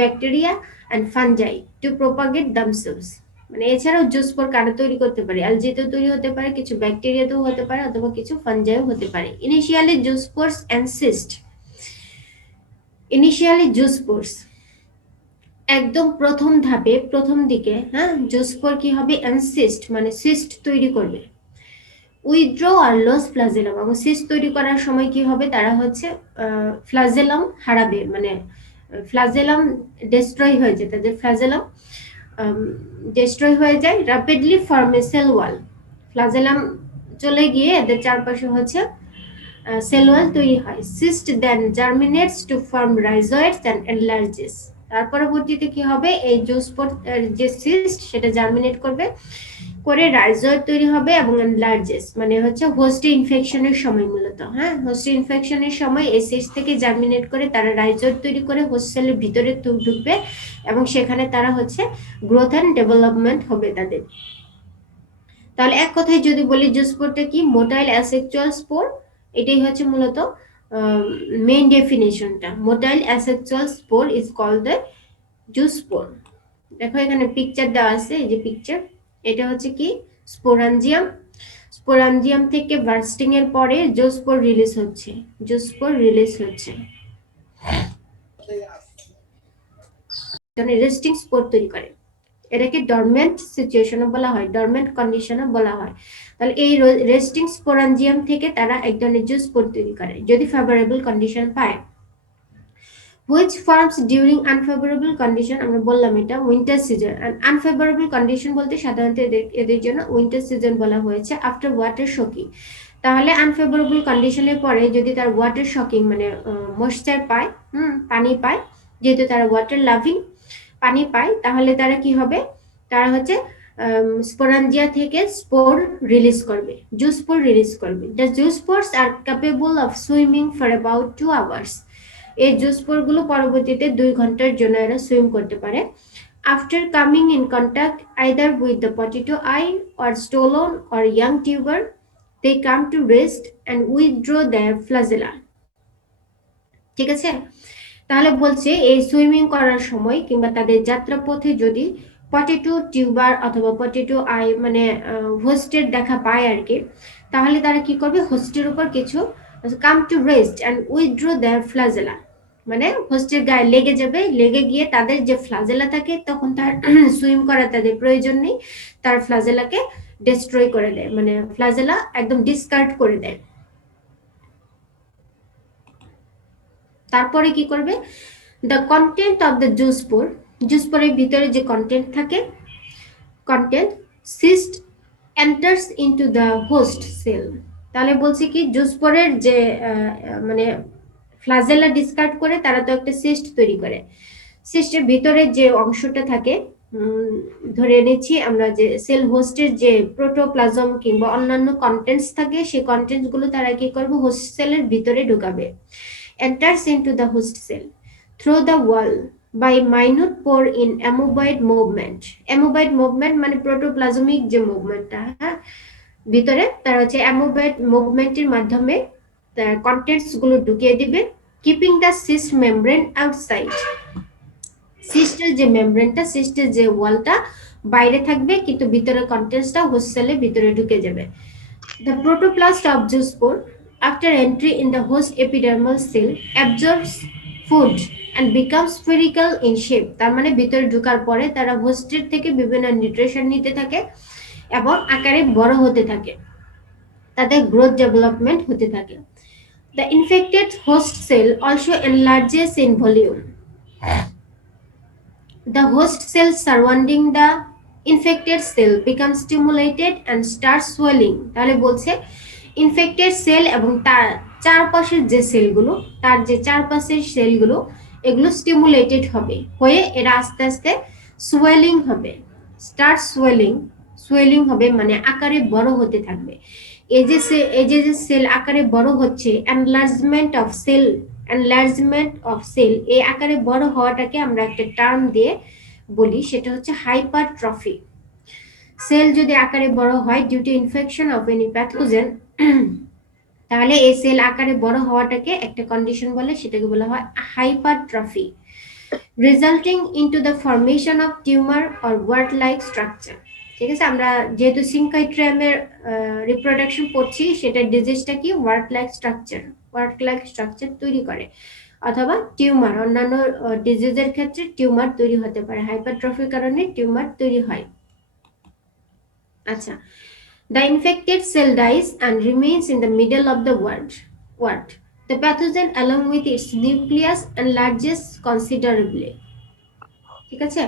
bacteria and fungi to propagate themselves. মানে এছাড়াও জুস্পোর কারা তৈরি করতে পারে? অ্যালজিতেও তৈরি হতে পারে, কিছু ব্যাকটেরিয়াতেও হতে পারে, অথবা কিছু ফাঞ্জাইও হতে পারে। ইনিশিয়ালি জুস্পোরস একদম প্রথম ধাপে প্রথম দিকে, হ্যাঁ, জুস্পোর কি হবে, এনসিস্ট মানে সিস্ট তৈরি করবে, উইথড্র আর লস ফ্লাজেলাম, এবং সিস্ট তৈরি করার সময় কি হবে, তারা হচ্ছে ফ্লাজেলাম হারাবে, মানে ফ্লাজেলাম ডিস্ট্রয় হয়ে যায়, তাদের ফ্লাজেলাম ডিস্ট্রয় হয়ে যায়, rapidly form a cell wall, flagellum চলে গিয়ে এদের চারপাশে হচ্ছে সেল ওয়াল তৈরি হয়। Cyst then germinates to form rhizoids and enlarges. তার পরবর্তীতে কি হবে, এই জুস্পোর যে সিস্ট সেটা জার্মিনেট করবে, করে রাইজয়েড তৈরি হবে এবং এনলার্জেস, মানে হচ্ছে হোস্টে ইনফেকশনের সময় মূলত, হ্যাঁ, হোস্টে ইনফেকশনের সময় এই সিস্ট থেকে জার্মিনেট করে তারা রাইজয়েড তৈরি করে হোস্ট সেলের ভিতরে ঢুকবে, এবং সেখানে তারা হচ্ছে গ্রোথ অ্যান্ড ডেভেলপমেন্ট হবে তাদের। তাহলে এক কথায় যদি বলি জুস্পোরটা কি, মোটাইল অ্যাসেক্সুয়াল স্পোর, এটাই হচ্ছে মূলত মেইন ডেফিনেশনটা। Motile asexual spore is called the zoospore. দেখো এখানে পিকচার দেওয়া আছে, এই যে পিকচার, এটা হচ্ছে কি স্পোরাঞ্জিয়াম, স্পোরাঞ্জিয়াম থেকে বার্স্টিং এর পরে জুস্পোর রিলিজ হচ্ছে, জুস্পোর রিলিজ হচ্ছে, রেস্টিং স্পোর তৈরি করে, এটাকে ডরমেন্ট সিচুয়েশনও বলা হয়, ডরমেন্ট কন্ডিশনও বলা হয়। তাহলে এই রেস্টিং স্পোরাঞ্জিয়াম থেকে তারা এক ধরনের জুস্পোর তৈরি করে যদি ফেভারেবল কন্ডিশন পায়। which forms during unfavorable condition, আমরা বললাম এটা winter season, and unfavorable condition বলতে সাধারণত এদের জন্য উইন্টার সিজন বলা হয়েছে। আফটার ওয়াটার শকিং, তাহলে আনফেভারেবল কন্ডিশনের পরে যদি তার ওয়াটার শকিং মানে ময়েশ্চার পায়, পানি পায়, যেহেতু তারা ওয়াটার লাভিং, পানি পায়, তাহলে তারা কি হবে, তারা হচ্ছে স্পোরাঞ্জিয়া থেকে স্পোর রিলিজ করবে, জুস্পোর রিলিজ করবে। The zoospores are capable of swimming for about 2 hours, এই জুস্পোর গুলো পরবর্তীতে 2 ঘন্টার জন্য এরা সুইম করতে পারে। After coming in contact either with the potato eye or stolon or young tuber, they come to rest and withdraw their flagella. ঠিক আছে, তাহলে বলছে এই সুইমিং করার সময় কিংবা তাদের যাত্রাপথে যদি পটেটো টিউবার অথবা পটেটো আই মানে হোস্টের দেখা পায় আর কি, তাহলে তারা কি করবে, হোস্টের উপর কিছু come to rest and withdraw their flagella, মানে হোস্টের গায়ে লেগে যাবে, লেগে গিয়ে তাদের যে ফ্লাজেলা থাকে তখন তার সুইম করা তাদের প্রয়োজন নেই, তার ফ্লাজেলাকে ডিস্ট্রয় করে দেয়, মানে ফ্লাজেলা একদম ডিসকার্ড করে দেয়। তারপরে কি করবে, the content of the zoospore, জুসপোরের ভিতরে যে কন্টেন্ট থাকে, content cyst enters into the host cell. তাহলে বলছি কি জুসপোরের যে মানে ফ্লাজেলা ডিসকার্ড করে তারা তো একটা সিস্ট তৈরি করে, সিস্টের ভিতরে যে অংশটা থাকে, ধরে নিচ্ছি আমরা যে সেল হোস্টের যে প্রোটোপ্লাজম কিংবা অন্যান্য কন্টেন্টস থাকে, সেই কন্টেন্টস গুলো তারা কি করবে, হোস্ট সেলের ভিতরে ঢুকাবে। enters into the host cell through the wall by minute pore in amoeboid movement. amoeboid movement মানে প্রোটোপ্লাজমিক যে মুভমেন্টটা, হ্যাঁ, ভিতরে তারা হচ্ছে amoeboid মুভমেন্টের মাধ্যমে তার কন্টেন্টস গুলো ঢুকিয়ে দিবে, keeping the cyst membrane outside. সিস্টের যে মেমব্রেনটা, সিস্টের যে ওয়ালটা বাইরে থাকবে, কিন্তু ভিতরে কন্টেন্টসটা হোস্ট সেলের ভিতরে ঢুকে যাবে। The protoplast of zoospore, after entry in the host epidermal cell, absorbs food and becomes spherical in shape. তার মানে ভিতরে ঢোকার পরে তারা হোস্টের থেকে বিভিন্ন নিউট্রিশন নিতে থাকে এবং আকারে বড় হতে থাকে, তাদের গ্রোথ ডেভেলপমেন্ট হতে থাকে। The infected host cell also enlarges in volume. The host cell surrounding the infected cell becomes stimulated and starts swelling. তাহলে বলছে ইনফেক্টেড সেল এবং তার চারপাশের যে সেলগুলো, তার যে চারপাশের সেলগুলো, এগুলো স্টিমুলেটেড হবে, হয়ে এরা আস্তে আস্তে সোয়েলিং হবে, স্টার্ট সোয়েলিং, সোয়েলিং হবে মানে আকারে বড় হতে থাকবে। এই যে সেল আকারে বড় হচ্ছে, enlargement of cell, enlargement of cell, এই আকারে বড় হওয়াটাকে আমরা একটা টার্ম দিয়ে বলি, সেটা হচ্ছে হাইপারট্রফি। সেল যদি আকারে বড় হয় due to infection of any pathogen, তাহলে এই সেল আকারে বড় হওয়াটাকে একটা কন্ডিশন বলে, সেটাকে বলা হয় hypertrophy, resulting into the formation of tumour or wart like structure. ঠিক আছে, আমরা যেহেতু সিনকাইট্রিয়ামের রিপ্রোডাকশন পড়ছি, সেটার ডিজিজটা কি, wart like structure, wart like structure তৈরি করে। অথবা টিউমার, অন্যান্য ডিজিজের ক্ষেত্রে টিউমার তৈরি হতে পারে, হাইপারট্রফির কারণে টিউমার তৈরি হয়। আচ্ছা, the infected cell dies and remains in the middle of the word. The pathogen along with its nucleus enlarges considerably. ঠিক আছে,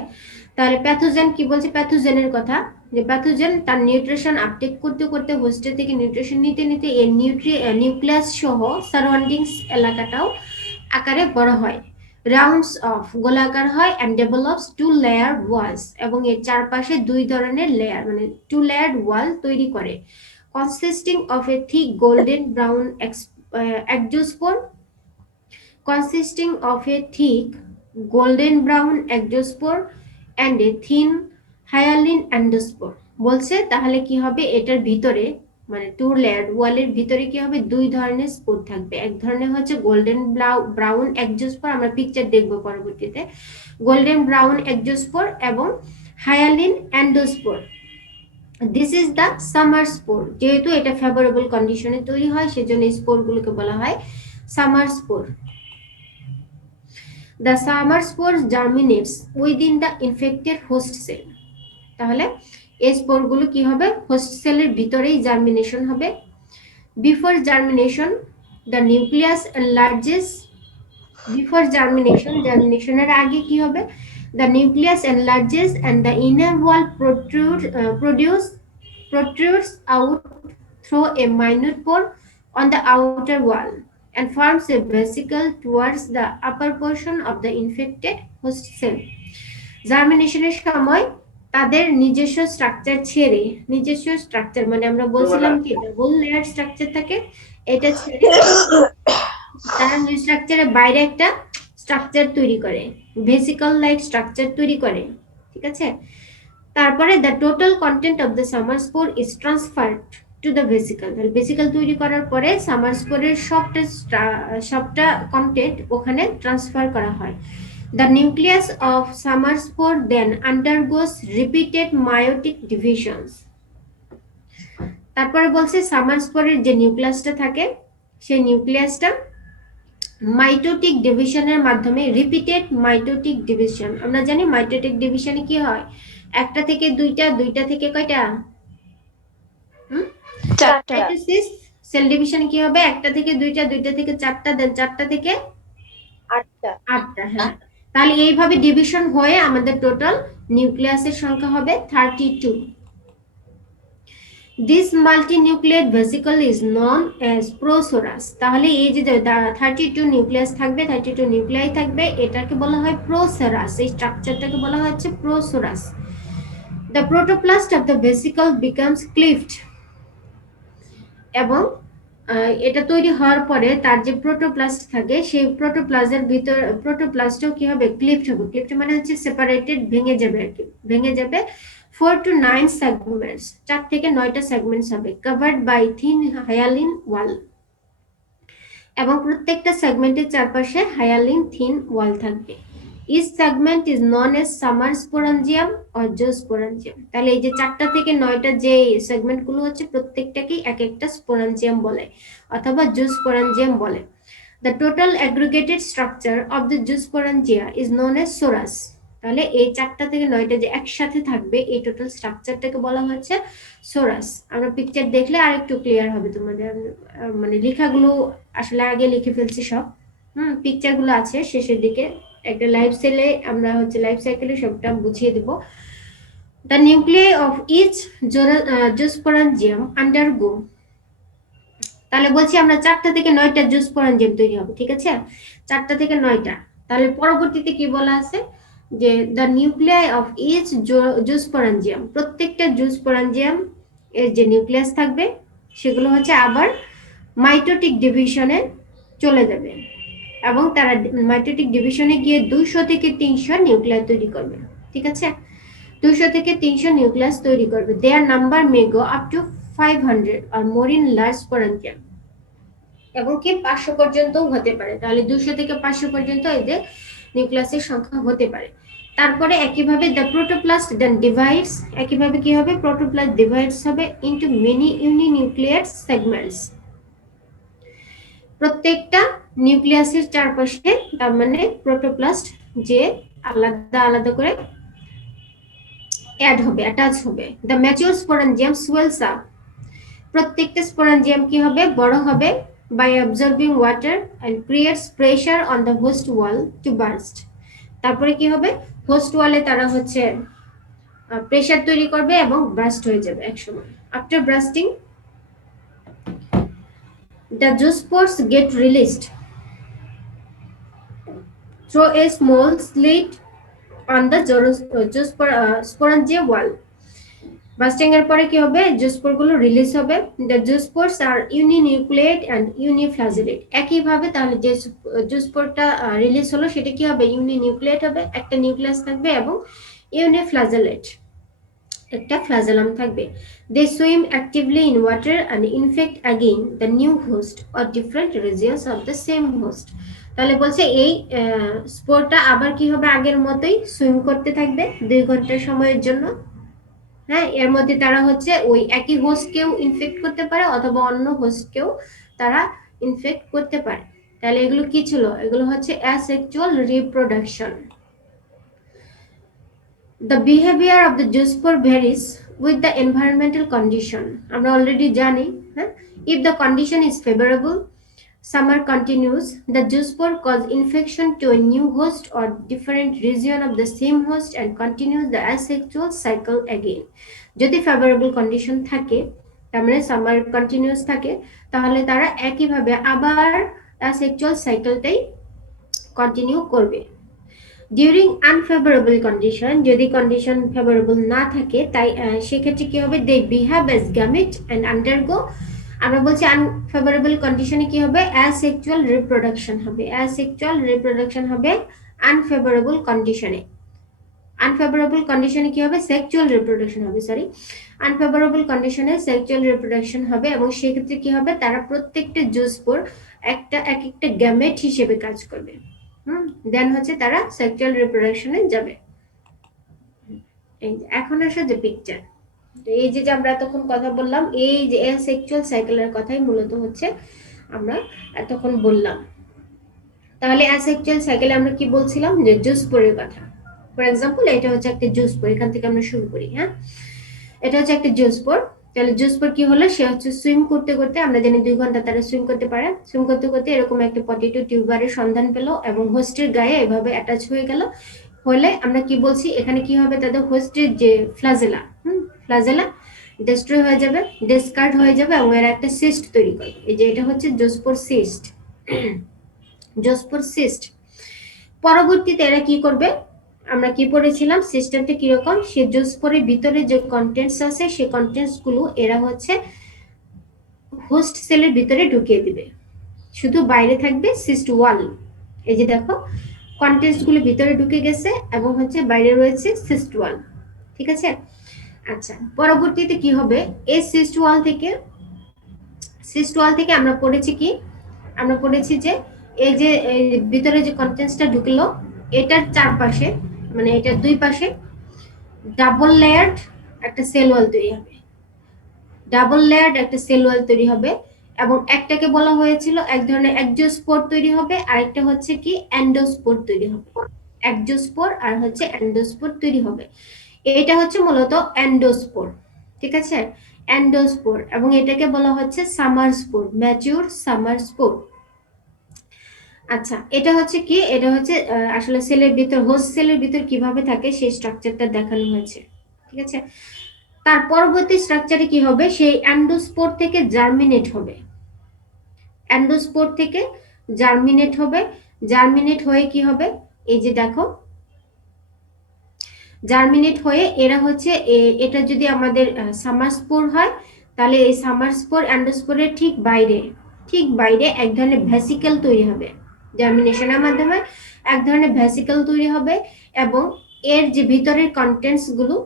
তাহলে প্যাথোজেন কি বলছে, প্যাথোজেনের কথা, যে প্যাথোজেন তার নিউট্রিশন আপটেক করতে করতে হোস্টের থেকে নিউট্রিশন নিতে নিতে এর নিউক্লিয়াস সহ সারাউন্ডিংস এলাকাটাও আকারে বড় হয়, রাউন্ডস অফ গোলাকার হয়, and develops two layer walls, এবং এর চারপাশে দুই ধরনের লেয়ার মানে টু লেয়ার্ড ওয়াল তৈরি করে, consisting of a thick golden brown exospore, consisting of a thick golden brown exospore and a thin hyaline endospore। বলছে তাহলে কি হবে, এটার ভিতরে মানে টু লেয়ার ওয়ালের ভিতরে কি হবে, দুই ধরনের স্পোর থাকবে, এক ধরনের হচ্ছে গোল্ডেন ব্রাউন একজোস্পোর, আমরা পিকচার দেখব পরবর্তীতে, গোল্ডেন ব্রাউন একজোস্পোর এবং hyaline endospore. This is the summer spore, যেহেতু এটা ফেভারেবল কন্ডিশনে তৈরি হয় সেজন্য এই স্পোরগুলোকে বলা হয় summer spore. The summer spore germinates within the infected host cell। তাহলে এই স্পোরগুলো কি হবে, হোস্ট সেলের ভিতরেই জার্মিনেশন হবে। Before germination the nucleus enlarges। Before germination, জার্মিনেশনের আগে কি হবে, the nucleus enlarges and the inner wall protrudes out through a minute pore on the outer wall and forms a vesicle towards the upper portion of the infected host cell। জার্মিনেশনের সময় তাদের নিজস্ব স্ট্রাকচার ছেড়ে, নিজস্ব স্ট্রাকচার মানে আমরা বলছিলাম কি ডাবল লেয়ার স্ট্রাকচার থাকে, এটা ছেড়ে তারা নিউ স্ট্রাকচারের বাইরে একটা স্ট্রাকচার তৈরি করে, ভেসিকল লাইক স্ট্রাকচার তৈরি করে, ঠিক আছে। তারপরে the total content of the summer spore is transferred to the vesicle. Vesicle তৈরি করার পরে সামার স্পোরের সবটা কন্টেন্ট ওখানে ট্রান্সফার করা হয়। The nucleus of summer spore then undergoes repeated meiotic divisions। তারপরে বলছে সামার স্পোরের যে নিউক্লিয়াসটা থাকে সেই নিউক্লিয়াসটা মাইটোটিক ডিভিশনের মাধ্যমে, রিপিটেড মাইটোটিক ডিভিশন, আমরা জানি মাইটোটিক ডিভিশনে কি হয়, একটা থেকে দুইটা, দুইটা থেকে কয়টা, চারটা। মাইটোসিস সেল ডিভিশন কি হবে, একটা থেকে দুইটা, দুইটা থেকে চারটা, দেন চারটা থেকে আটটা। আটটা। হ্যাঁ, তাহলে এইভাবে ডিভিশন হয়ে আমাদের টোটাল নিউক্লিয়াসের সংখ্যা হবে 32। This multinucleate vesicle is known as prosorus। তাহলে এই যে 32 নিউক্লিয়াস থাকবে, 32 নিউক্লিয়াই থাকবে, এটাকে বলা হয় প্রোসেরাস, এই স্ট্রাকচারটাকে বলা হচ্ছে প্রোসোরাস। The protoplast of the vesicle becomes cleft। এবং এটা তৈরি হওয়ার পরে তার যে প্রোটোপ্লাস্ট থাকে সেই প্রোটোপ্লাজের ভিতর প্রোটোপ্লাস্টও কি হবে, ক্লিফট হবে। ক্লিফট মানে হচ্ছে সেপারেটেড, ভেঙে যাবে আর কি, ভেঙে যাবে। 4 to 9 সেগমেন্টস, 4 থেকে 9টা সেগমেন্টস হবে, covered by thin hyaline wall, এবং প্রত্যেকটা সেগমেন্টের চারপাশে হায়ালিন থিন ওয়াল থাকবে। Each segment is known as summer sporangium or zoosporangium. তাহলে এই যে 4টা থেকে 9টা যে সেগমেন্টগুলো হচ্ছে প্রত্যেকটাকেই এক একটা স্পোরাঞ্জিয়াম বলে অথবা জোস্পোরাঞ্জিয়াম বলে। The total aggregated structure of the zoosporangia is known as sorus. তাহলে এই 4টা থেকে 9টা যে একসাথে থাকবে এই টোটাল স্ট্রাকচারটাকে বলা হচ্ছে সোরাস। আমরা পিকচার দেখলে আরেকটু ক্লিয়ার হবে তোমাদের, মানে লেখাগুলো আসলে আগে লিখে ফেলছি সব, পিকচারগুলো আছে শেষের দিকে, একটা লাইফ সেলে আমরা হচ্ছে লাইফ সাইকেলে সবটা বুঝিয়ে দেব। The nuclei of each zoosporangium undergo. তাহলে বলছি আমরা 4টা থেকে 9টা জোস্পোরাঞ্জিয়াম তৈরি হবে, ঠিক আছে, 4টা থেকে 9টা। তাহলে পরবর্তীতে কি বলা আছে যে দ্য নিউক্লিয়াই অফ ইচ জোস্পোরাঞ্জিয়াম, প্রত্যেকটা জোস্পোরাঞ্জিয়াম এর যে নিউক্লিয়াস থাকবে সেগুলো হচ্ছে আবার মাইটোটিক ডিভিশনে চলে যাবে, এবং তারা মাইটোটিক ডিভিশনে গিয়ে 200 থেকে 300 নিউক্লিয়াস তৈরি করবে, ঠিক আছে, 200 থেকে 300 নিউক্লিয়াস তৈরি করবে। Their number may go up to 500 or more in large sporangium, এবং কি 500 পর্যন্তও হতে পারে। তাহলে 200 থেকে 500 পর্যন্ত এদের নিউক্লিয়াসের সংখ্যা হতে পারে। তারপরে একইভাবে দ্য প্রোটোপ্লাস্ট দেন ডিভাইডস, একইভাবে কি হবে, প্রোটোপ্লাস্ট ডিভাইডস হবে ইনটু মেনি ইউনিনিউক্লিয়েট সেগমেন্টস। প্রত্যেকটা নিউক্লিয়াসের চারপাশে, তার মানে প্রোটোপ্লাস্ট যে আলাদা আলাদা করে অ্যাড হবে, অ্যাটাচ হবে। The mature sporangium swells up, প্রত্যেকটা স্পোরাঞ্জিয়াম কি হবে, বড় হবে, by absorbing water and creates pressure on the host wall to burst. তারপরে কি হবে, হোস্ট ওয়ালে তারা হচ্ছে প্রেসার তৈরি করবে এবং বার্স্ট হয়ে যাবে একসময়। After bursting the zoospores get released through a small slit on the sporangia wall. Bursting এর পরে কি হবে, জুস্পোর গুলো রিলিজ হবে। The zoospores are uninucleate and uniflagellate. একইভাবে তাহলে যে জুস্পোরটা রিলিজ হলো সেটা কি হবে, ইউনিনিউক্লিয়েট হবে, একটা নিউক্লিয়াস থাকবে, এবং ইউনিফ্লাজেলেট, একটা ফ্লাজেলাম থাকবে। They swim actively in water and infect again the new host or different regions of the same host. তাহলে বলছে এই স্পোরটা আবার কি হবে, আগের মতোই সুইম করতে থাকবে 2 ঘন্টা সময়ের জন্য। হ্যাঁ, এর মধ্যে তারা হচ্ছে ওই একই হোস্টকেও ইনফেক্ট করতে পারে অথবা অন্য হোস্টকেও তারা ইনফেক্ট করতে পারে। তাহলে এগুলো কি ছিল, এগুলো হচ্ছে asexual reproduction. The behavior of the zoospore varies with the environmental condition. আমরা অলরেডি জানি, হ্যাঁ, if the condition is favorable, summer continues, the zoospore cause infection to a new host or different region of the same host and continues the asexual cycle again. যদি favorable condition থাকে, তার মানে summer continuous থাকে, তাহলে তারা একইভাবে আবার asexual cycleটাই কন্টিনিউ করবে। ডিউরিং আনফেভারেবল কন্ডিশন, যদি কন্ডিশন ফেভারেবল না থাকে, তাই সেক্ষেত্রে কি হবে, they behave as gamete and undergo. আমরা বলছি আনফেভারেবল কন্ডিশনে কি হবে, অ্যাসেক্সুয়াল রিপ্রোডাকশন হবে, অ্যাসেক্সুয়াল রিপ্রোডাকশন হবে আনফেভারেবল কন্ডিশনে। আনফেভারেবল কন্ডিশনে কি হবে, সেক্সুয়াল রিপ্রোডাকশন হবে, সরি, আনফেভারেবল কন্ডিশনে সেক্সুয়াল রিপ্রোডাকশন হবে, এবং সেক্ষেত্রে কি হবে, তারা প্রত্যেকটা জুস্পোর এক একটা গ্যামেট হিসেবে কাজ করবে। দেন হচ্ছে তারা সেক্সুয়াল রিপ্রোডাকশনে যাবে। এই যে এখন আসে যে পিকচার, এই যে আমরা এতক্ষণ কথা বললাম, এই যে সেক্সুয়াল সাইকেলের কথাই মূলত হচ্ছে আমরা এতক্ষণ বললাম। তাহলে অ্যাসেক্সুয়াল সাইকেলে আমরা কি বলছিলাম, যে জুস্পোরের কথা। ফর এক্সাম্পল, এটা হচ্ছে একটা জুস্পোর, এখান থেকে আমরা শুরু করি। হ্যাঁ, এটা হচ্ছে একটা জুস্পোর। তাহলে জুস্পোর কি হলো, সে হচ্ছে সুইম করতে করতে, আমরা জানি 2 ঘন্টা তারা সুইম করতে পারে, সুইম করতে করতে এরকম একটা পটেটো টিউবারের সন্ধান পেলো এবং হোস্টের গায়ে এভাবে অ্যাটাচ হয়ে গেল। হলে আমরা কি বলছি, এখানে কি হবে, তাদের হোস্টের যে ফ্লাজেলা, ফ্লাজেলা ডিস্ট্রয় হয়ে যাবে, ডিসকার্ড হয়ে যাবে, এবং এর একটা সিস্ট তৈরি করে। এই যে এটা হচ্ছে জুস্পোর সিস্ট, জুস্পোর সিস্ট। পরবর্তীতে এরা কি করবে, আমরা কি পড়েছিলাম সিস্টেমটা কিরকম, সে জুস্পোরের ভিতরে যে কন্টেন্টস আছে সেই কন্টেন্টস গুলো এরা হচ্ছে হোস্ট সেলের ভিতরে ঢুকিয়ে দিবে, শুধু বাইরে থাকবে সিস্ট ওয়াল। এই যে দেখো, কন্টেন্টস গুলো ভিতরে ঢুকে গেছে এবং হচ্ছে বাইরে রয়েছে সিস্ট ওয়াল। ঠিক আছে, আচ্ছা, পরবর্তীতে কি হবে, এই সিস্ট ওয়াল থেকে আমরা পড়েছি কি, আমরা পড়েছি যে এই যে ভিতরে যে কন্টেন্টসটা ঢুকলো, এটার চারপাশে, মানে এটার দুই পাশে ডাবল লেয়ার্ড একটা সেল ওয়াল তৈরি হবে, ডাবল লেয়ার্ড একটা সেল ওয়াল তৈরি হবে, এবং একটাকে বলা হয়েছিল এক ধরনের একজোস্পোর তৈরি হবে, আরেকটা হচ্ছে কি এন্ডোস্পোর তৈরি হবে। একজোস্পোর আর হচ্ছে এন্ডোস্পোর তৈরি হবে। এটা হচ্ছে মূলত এন্ডোস্পোর, ঠিক আছে, এন্ডোস্পোর, এবং এটাকে বলা হচ্ছে summer spore, mature summer spore. আচ্ছা, এটা হচ্ছে কি, এটা হচ্ছে আসলে সেলের ভিতর, হোস্ট সেলের ভিতর কিভাবে থাকে সেই স্ট্রাকচারটা দেখানো হয়েছে। ঠিক আছে, তার পরবর্তী স্ট্রাকচারে কি হবে, সেই অ্যান্ডোস্পোর থেকে জার্মিনেট হবে, অ্যান্ডোস্পোর থেকে জার্মিনেট হবে, জার্মিনেট হয়ে কি হবে, এই যে দেখো, জার্মিনেট হয়ে এরা হচ্ছে এটা যদি আমাদের সামার স্পোর হয়, তাহলে এই সামার স্পোর অ্যান্ডোস্পোরের ঠিক বাইরে এক ধরনের ভ্যাসিকেল তৈরি হবে, জার্মিনেশনের মাধ্যমে এক ধরনের ভ্যাসিকেল তৈরি হবে, এবং এর যে ভিতরের কন্টেন্টস গুলো,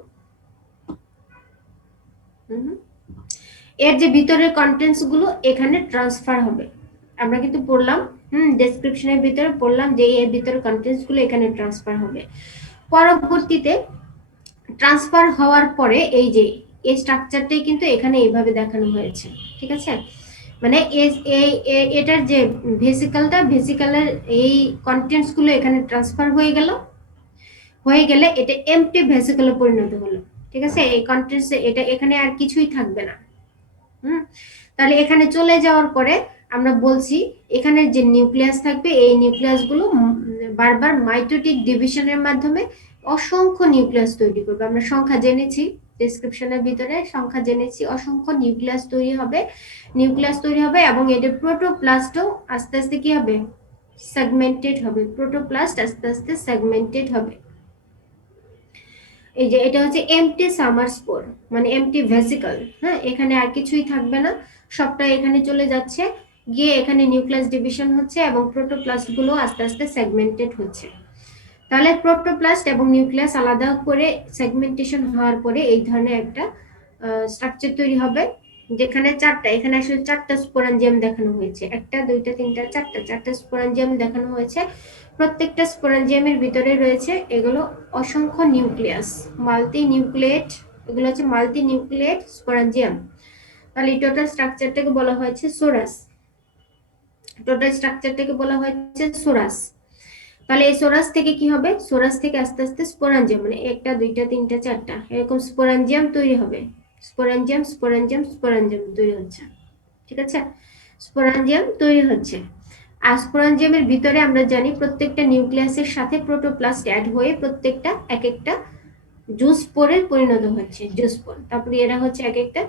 এর যে ভিতরের কন্টেন্টস গুলো এখানে ট্রান্সফার হবে। আমরা কিন্তু পড়লাম, ডেসক্রিপশনের ভিতরে পড়লাম যে এর ভিতরের কন্টেন্টস গুলো এখানে ট্রান্সফার হবে। পরবর্তীতে ট্রান্সফার হওয়ার পরে এই যে এই স্ট্রাকচারটাই কিন্তু এখানে এইভাবে দেখানো হয়েছে। ঠিক আছে, মানে এটার যে ভেসিকলের এই কন্টেন্টস গুলো এখানে ট্রান্সফার হয়ে গেলে এটা এমটি ভেসিকলে পরিণত হলো। ঠিক আছে, এই কন্টেন্টস এটা এখানে আর কিছুই থাকবে না। তাহলে এখানে চলে যাওয়ার পরে আমরা বলছি এখানে যে নিউক্লিয়াস থাকবে এই নিউক্লিয়াস গুলো বারবার মাইটোটিক ডিভিশনের মাধ্যমে অসংখ্য নিউক্লিয়াস তৈরি করবে। আমরা সংখ্যা জেনেছি, ডেসক্রিপশনের ভিতরে সংখ্যা জেনেছি, অসংখ্য নিউক্লিয়াস তৈরি হবে এবং এটা প্রোটোপ্লাস্টও আস্তে আস্তে কি হবে, সেগমেন্টেড হবে। প্রোটোপ্লাস্ট আস্তে আস্তে সেগমেন্টেড হবে। এই যে এটা হচ্ছে এমটি সামার স্পোর, মানে এমটি ভেসিকল। হ্যাঁ, এখানে আর কিছুই থাকবে না, সবটা এখানে চলে যাচ্ছে, গিয়ে এখানে নিউক্লিয়াস ডিভিশন হচ্ছে এবং প্রোটোপ্লাস্ট গুলো আস্তে আস্তে সেগমেন্টেড হচ্ছে। তাহলে প্রোটোপ্লাস্ট এবং নিউক্লিয়াস আলাদা করে সেগমেন্টেশন হওয়ার পরে এই ধরনের একটা স্ট্রাকচার তৈরি হবে, যেখানে এখানে আসলে চারটা স্পোরাঞ্জিয়াম দেখানো হয়েছে, একটা দুইটা তিনটা চারটা স্পোরাঞ্জিয়াম দেখানো হয়েছে। প্রত্যেকটা স্পোরাঞ্জিয়ামের ভিতরে রয়েছে এগুলো অসংখ্য নিউক্লিয়াস, মাল্টি নিউক্লিয়েট, এগুলো হচ্ছে মাল্টি নিউক্লিয়েট স্পোরাঞ্জিয়াম। তাহলে এই টোটাল স্ট্রাকচারটাকে বলা হয়েছে সোরাস। তাহলে এই সোরাস থেকে কি হবে, সোরাস থেকে আস্তে আস্তে স্পোরাঞ্জিয়াম, মানে একটা দুইটা তিনটা চারটা এরকম স্পোরাঞ্জিয়াম তৈরি হবে। স্পোরাঞ্জিয়াম তৈরি হচ্ছে। ঠিক আছে, স্পোরাঞ্জিয়াম তৈরি হচ্ছে। আর স্পোরাঞ্জিয়ামের ভিতরে আমরা জানি প্রত্যেকটা নিউক্লিয়াসের সাথে প্রোটোপ্লাস্ট অ্যাড হয়ে প্রত্যেকটা এক একটা জুস্পোরে পরিণত হচ্ছে, জুস্পোর। তারপরে এরা হচ্ছে এক একটা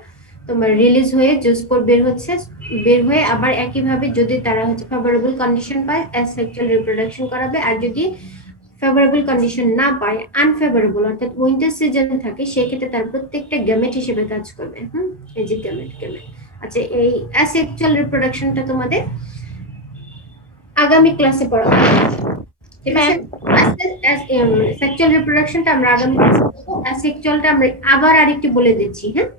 তোমার রিলিজ হয়ে জুস্পোর বের হয়ে আবার একইভাবে যদি তারা হচ্ছে ফেভারেবল কন্ডিশন পায় অ্যাসেক্সুয়াল রিপ্রোডাকশন করাবে, আর যদি ফেভারেবল কন্ডিশন না পায়, আনফেভারেবল অর্থাৎ উইন্টার সিজন থাকে, সেই ক্ষেত্রে তার প্রত্যেকটা গ্যামেট হিসেবে কাজ করবে। এই যে গ্যামেট। আচ্ছা, এই অ্যাসেক্সুয়াল রিপ্রোডাকশনটা তোমাদের আগামী ক্লাসে পড়াবো। ঠিক আছে, সেক্সুয়াল রিপ্রোডাকশনটা আমরা আগামী ক্লাসে পড়বো। অ্যাসেক্সুয়ালটা আমরা আবার আরেকটু বলে দিচ্ছি। হ্যাঁ,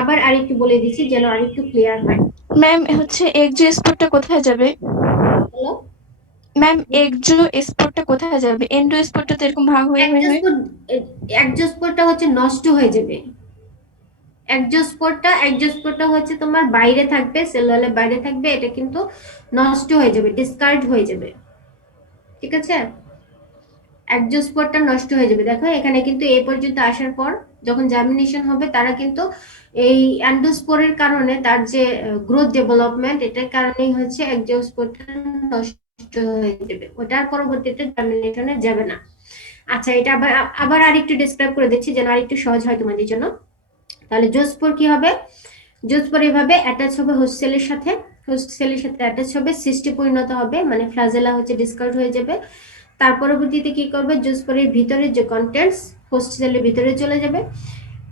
আবার আরেকটু বলে দিচ্ছি যেন আরেকটু ক্লিয়ার হয়। ম্যাম হচ্ছে এক্সো স্পোরটা কোথায় যাবে? হ্যালো, ম্যাম এক্সো স্পোরটা কোথায় যাবে? এন্ডো স্পোরটা তো এরকম ভাগ হয়ে একজোস্পোরটা হচ্ছে নষ্ট হয়ে যাবে। একজোস্পোরটা হচ্ছে তোমার বাইরে থাকবে, সেল ওয়ালের বাইরে থাকবে, এটা কিন্তু নষ্ট হয়ে যাবে, ডিসকার্ড হয়ে যাবে। ঠিক আছে, একজোস্পোরটা নষ্ট হয়ে যাবে। দেখো এখানে কিন্তু এই পর্যন্ত আসার পর যখন জার্মিনেশন হবে তারা কিন্তু এই অ্যান্ডোস্পোরের কারণে তার যে গ্রোথ ডেভেলপমেন্ট, এটার কারণেই হচ্ছে একজোস্পোরটা নষ্ট হয়ে যাবে, ওটার পরবর্তীতে জার্মিনেশনে যাবে না। আচ্ছা, এটা আবার আরেকটু ডেসক্রাইব করে দিচ্ছি যেন আরেকটু সহজ হয় তোমাদের জন্য। তাহলে জোস্পোর কি হবে, জোস্পোর এভাবে অ্যাটাচ হবে হোস্ট সেলের সাথে অ্যাটাচ হবে, সিস্টে পরিণত হবে, মানে ফ্লাজেলা হচ্ছে ডিসকার্ড হয়ে যাবে। তার পরবর্তীতে কি করবে, জোস্পোরের ভিতরে যে কন্টেন্টস হোস্ট সেলের ভিতরে চলে যাবে।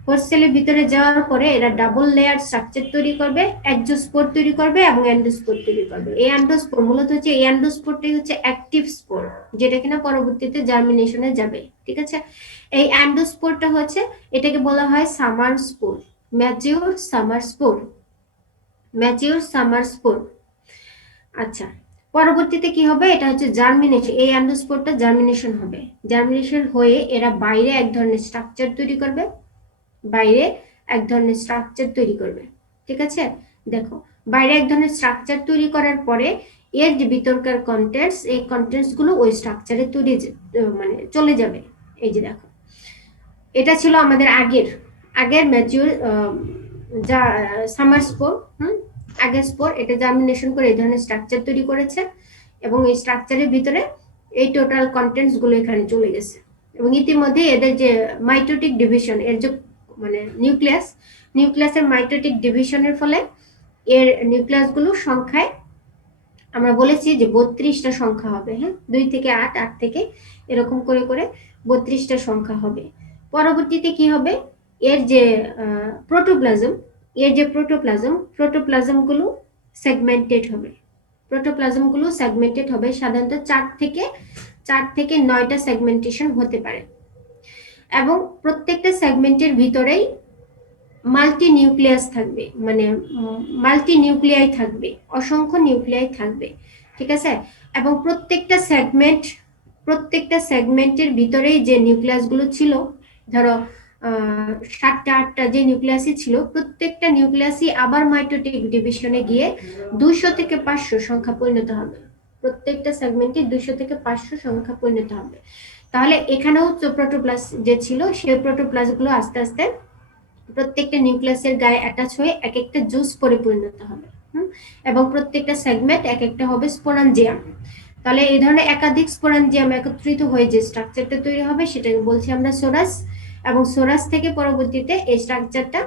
হোস্ট সেলের ভিতরে যাওয়ার পরে এরা ডাবল লেয়ার স্ট্রাকচার তৈরি করবে, একজোস্পোর তৈরি করবে এবং অ্যান্ডোস্পোর তৈরি করবে। এই অ্যান্ডোস্পোর মূলত হচ্ছে, এই অ্যান্ডোস্পোরটাই হচ্ছে অ্যাক্টিভ স্পোর, যেটা কিনা পরবর্তীতে জার্মিনেশনে যাবে। ঠিক আছে, এই অ্যান্ডোস্পোরটা হচ্ছে, এটাকে বলা হয় summer spore, mature summer spore. আচ্ছা, পরবর্তীতে কি হবে, এটা হচ্ছে জার্মিনেশন, এই অ্যান্ডোস্পোরটা জার্মিনেশন হবে। জার্মিনেশন হয়ে এরা বাইরে এক ধরনের স্ট্রাকচার তৈরি করবে। ঠিক আছে, দেখো বাইরে এক ধরনের স্ট্রাকচার তৈরি করার পরে এর যে ভিতরকার কন্টেন্টস, এই কন্টেন্টস গুলো ওই স্ট্রাকচারে মানে চলে যাবে। এই যে দেখো, এটা ছিল আমাদের আগের ম্যাচিউর যা সামার স্পোর। আগের স্পোর এটা জার্মিনেশন করে এই ধরনের স্ট্রাকচার তৈরি করেছে এবং এই স্ট্রাকচারের ভিতরে এই টোটাল কন্টেন্টস গুলো এখানে চলে গেছে এবং ইতিমধ্যে এদের যে মাইটোটিক ডিভিশন, এর যে মানে নিউক্লিয়াসের মাইটোটিক ডিভিশনের ফলে এর নিউক্লিয়াস গুলো সংখ্যায় আমরা বলেছি যে 32টা সংখ্যা হবে। হ্যাঁ, 2 থেকে 8, 8 থেকে এরকম করে করে 32টা সংখ্যা হবে। পরবর্তীতে কি হবে, এর যে প্রোটোপ্লাজম গুলো সেগমেন্টেড হবে। সাধারণত 4 থেকে 9টা সেগমেন্টেশন হতে পারে এবং প্রত্যেকটা সেগমেন্টের ভিতরেই মাল্টি নিউক্লিয়াস থাকবে, মানে মাল্টি নিউক্লিয়াই থাকবে, অসংখ্য নিউক্লিয়াই থাকবে। ঠিক আছে, এবং প্রত্যেকটা সেগমেন্টের ভিতরেই যে নিউক্লিয়াস গুলো ছিল, ধরো 7টা 8টা যে নিউক্লিয়াসই ছিল, প্রত্যেকটা নিউক্লিয়াসই আবার মাইটোটিক ডিভিশনে গিয়ে 200 থেকে 500 সংখ্যা পরিণত হবে। প্রত্যেকটা সেগমেন্টে 200 থেকে 500 সংখ্যা পরিণত হবে। তাহলে এখানেও প্রোটোপ্লাস্ট যে ছিল, সেই প্রোটোপ্লাস্ট গুলো আস্তে আস্তে প্রত্যেকটা নিউক্লিয়াসের গায়ে অ্যাটাচ হয়ে এক একটা জুস পরে পরিণত হবে। এবং প্রত্যেকটা সেগমেন্ট এক একটা হবে স্পোরাঞ্জিয়াম। তাহলে এই ধরনের একাধিক স্পোরাঞ্জিয়াম একত্রিত হয়ে যে স্ট্রাকচারটা তৈরি হবে সেটাকে বলছি আমরা সোরাস। এবং সোরাস থেকে পরবর্তীতে এই স্ট্রাকচারটা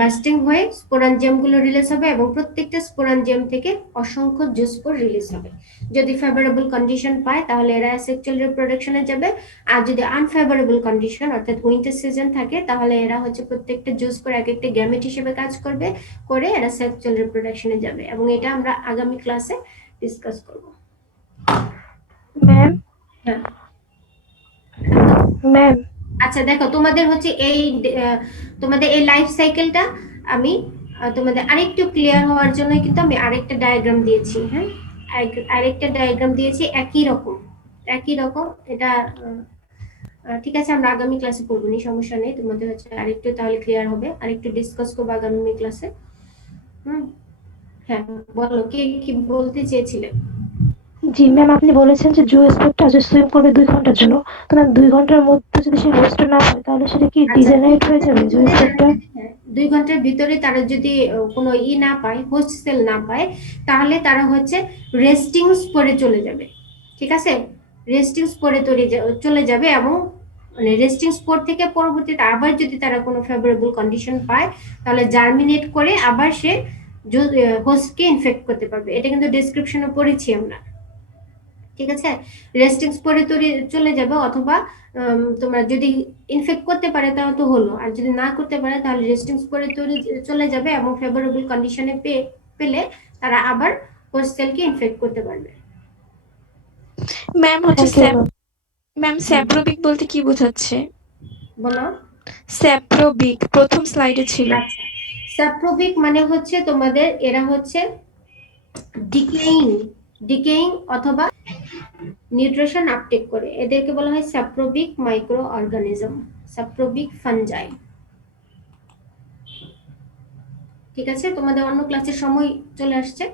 বাস্টিং হয়ে স্পোরাঞ্জিয়ামগুলো রিলিজ হবে এবং প্রত্যেকটা স্পোরাঞ্জিয়াম থেকে অসংখ্য জুস্পোর রিলিজ হবে। যদি ফেভারেবল কন্ডিশন পায় তাহলে এরা সেক্সুয়াল রিপ্রোডাকশনে যাবে, আর যদি আনফেভারেবল কন্ডিশন অর্থাৎ উইন্টার সিজন থাকে তাহলে এরা হচ্ছে প্রত্যেকটা জুস্পোর এক একটা গ্যামেট হিসেবে কাজ করবে, করে এরা সেক্সুয়াল রিপ্রোডাকশনে যাবে। এবং এটা আমরা আগামী ক্লাসে ডিসকাস করব। ম্যাম হ্যাঁ ম্যাম আচ্ছা, দেখো তোমাদের হচ্ছে এই তোমাদের এই লাইফ সাইকেলটা আমি তোমাদের আরেকটু ক্লিয়ার হওয়ার জন্য কিন্তু আমি আরেকটা ডায়াগ্রাম দিয়েছি। হ্যাঁ, আরেকটা ডায়াগ্রাম দিয়েছি একই রকম এটা ঠিক আছে, আমরা আগামী ক্লাসে পড়বো নি, সমস্যা নেই। তোমাদের হচ্ছে আরেকটু তাহলে ক্লিয়ার হবে, আরেকটু ডিসকাস করবো আগামী ক্লাসে। হ্যাঁ বলো, কে কি বলতে চেয়েছিলে? জি ম্যাম, আপনি বলেছেন যে জো স্পোর্টটা যে সুইম করবে 2 ঘন্টার জন্য, তো ম্যাম 2 ঘন্টার মধ্যে যদি সে হোস্ট না হয় তাহলে সেটা কি আচ্ছা, ডিজেনারেট হয়ে যাবে জো স্পোর্টটা? 2 ঘন্টার ভিতরে তারা যদি কোনো না পায়, হোস্ট সেল না পায়, তাহলে তারা হচ্ছে রেস্টিং স্পোরে চলে যাবে। ঠিক আছে, রেস্টিং স্পোরে চলে যাবে এবং মানে রেস্টিং স্পোর থেকে পরবর্তীতে আবার যদি তারা কোনো ফেভারেবল কন্ডিশন পায় তাহলে জার্মিনেট করে আবার সে হোস্টকে ইনফেক্ট করতে পারবে। এটা কিন্তু ডেসক্রিপশনে পড়েছি আমরা। ঠিক আছে, রেস্টিং স্পোরে চলে যাবে, অথবা তোমরা যদি ইনফেক্ট করতে পারে তাহলে তো হলো, আর যদি না করতে পারে তাহলে রেস্টিং স্পোরে চলে যাবে এবং ফেভারেবল কন্ডিশনে পেলে তারা আবার হোস্ট সেলকে ইনফেক্ট করতে পারবে। ম্যাম হচ্ছে থ্যাংক ইউ ম্যাম। ম্যাম স্যাপ্রোবিক বলতে কি বোঝাচ্ছে? বলো। স্যাপ্রোবিক প্রথম স্লাইডে ছিল। আচ্ছা, স্যাপ্রোবিক মানে হচ্ছে তোমাদের এরা হচ্ছে ডিকেইং অথবা নিউট্রিশন আপটেক করে, এদেরকে বলা হয় স্যাপ্রোবিক মাইক্রো অর্গানিজম, স্যাপ্রোবিক ফানজাই। ঠিক আছে, তোমাদের অন্য ক্লাসের সময় চলে আসছে।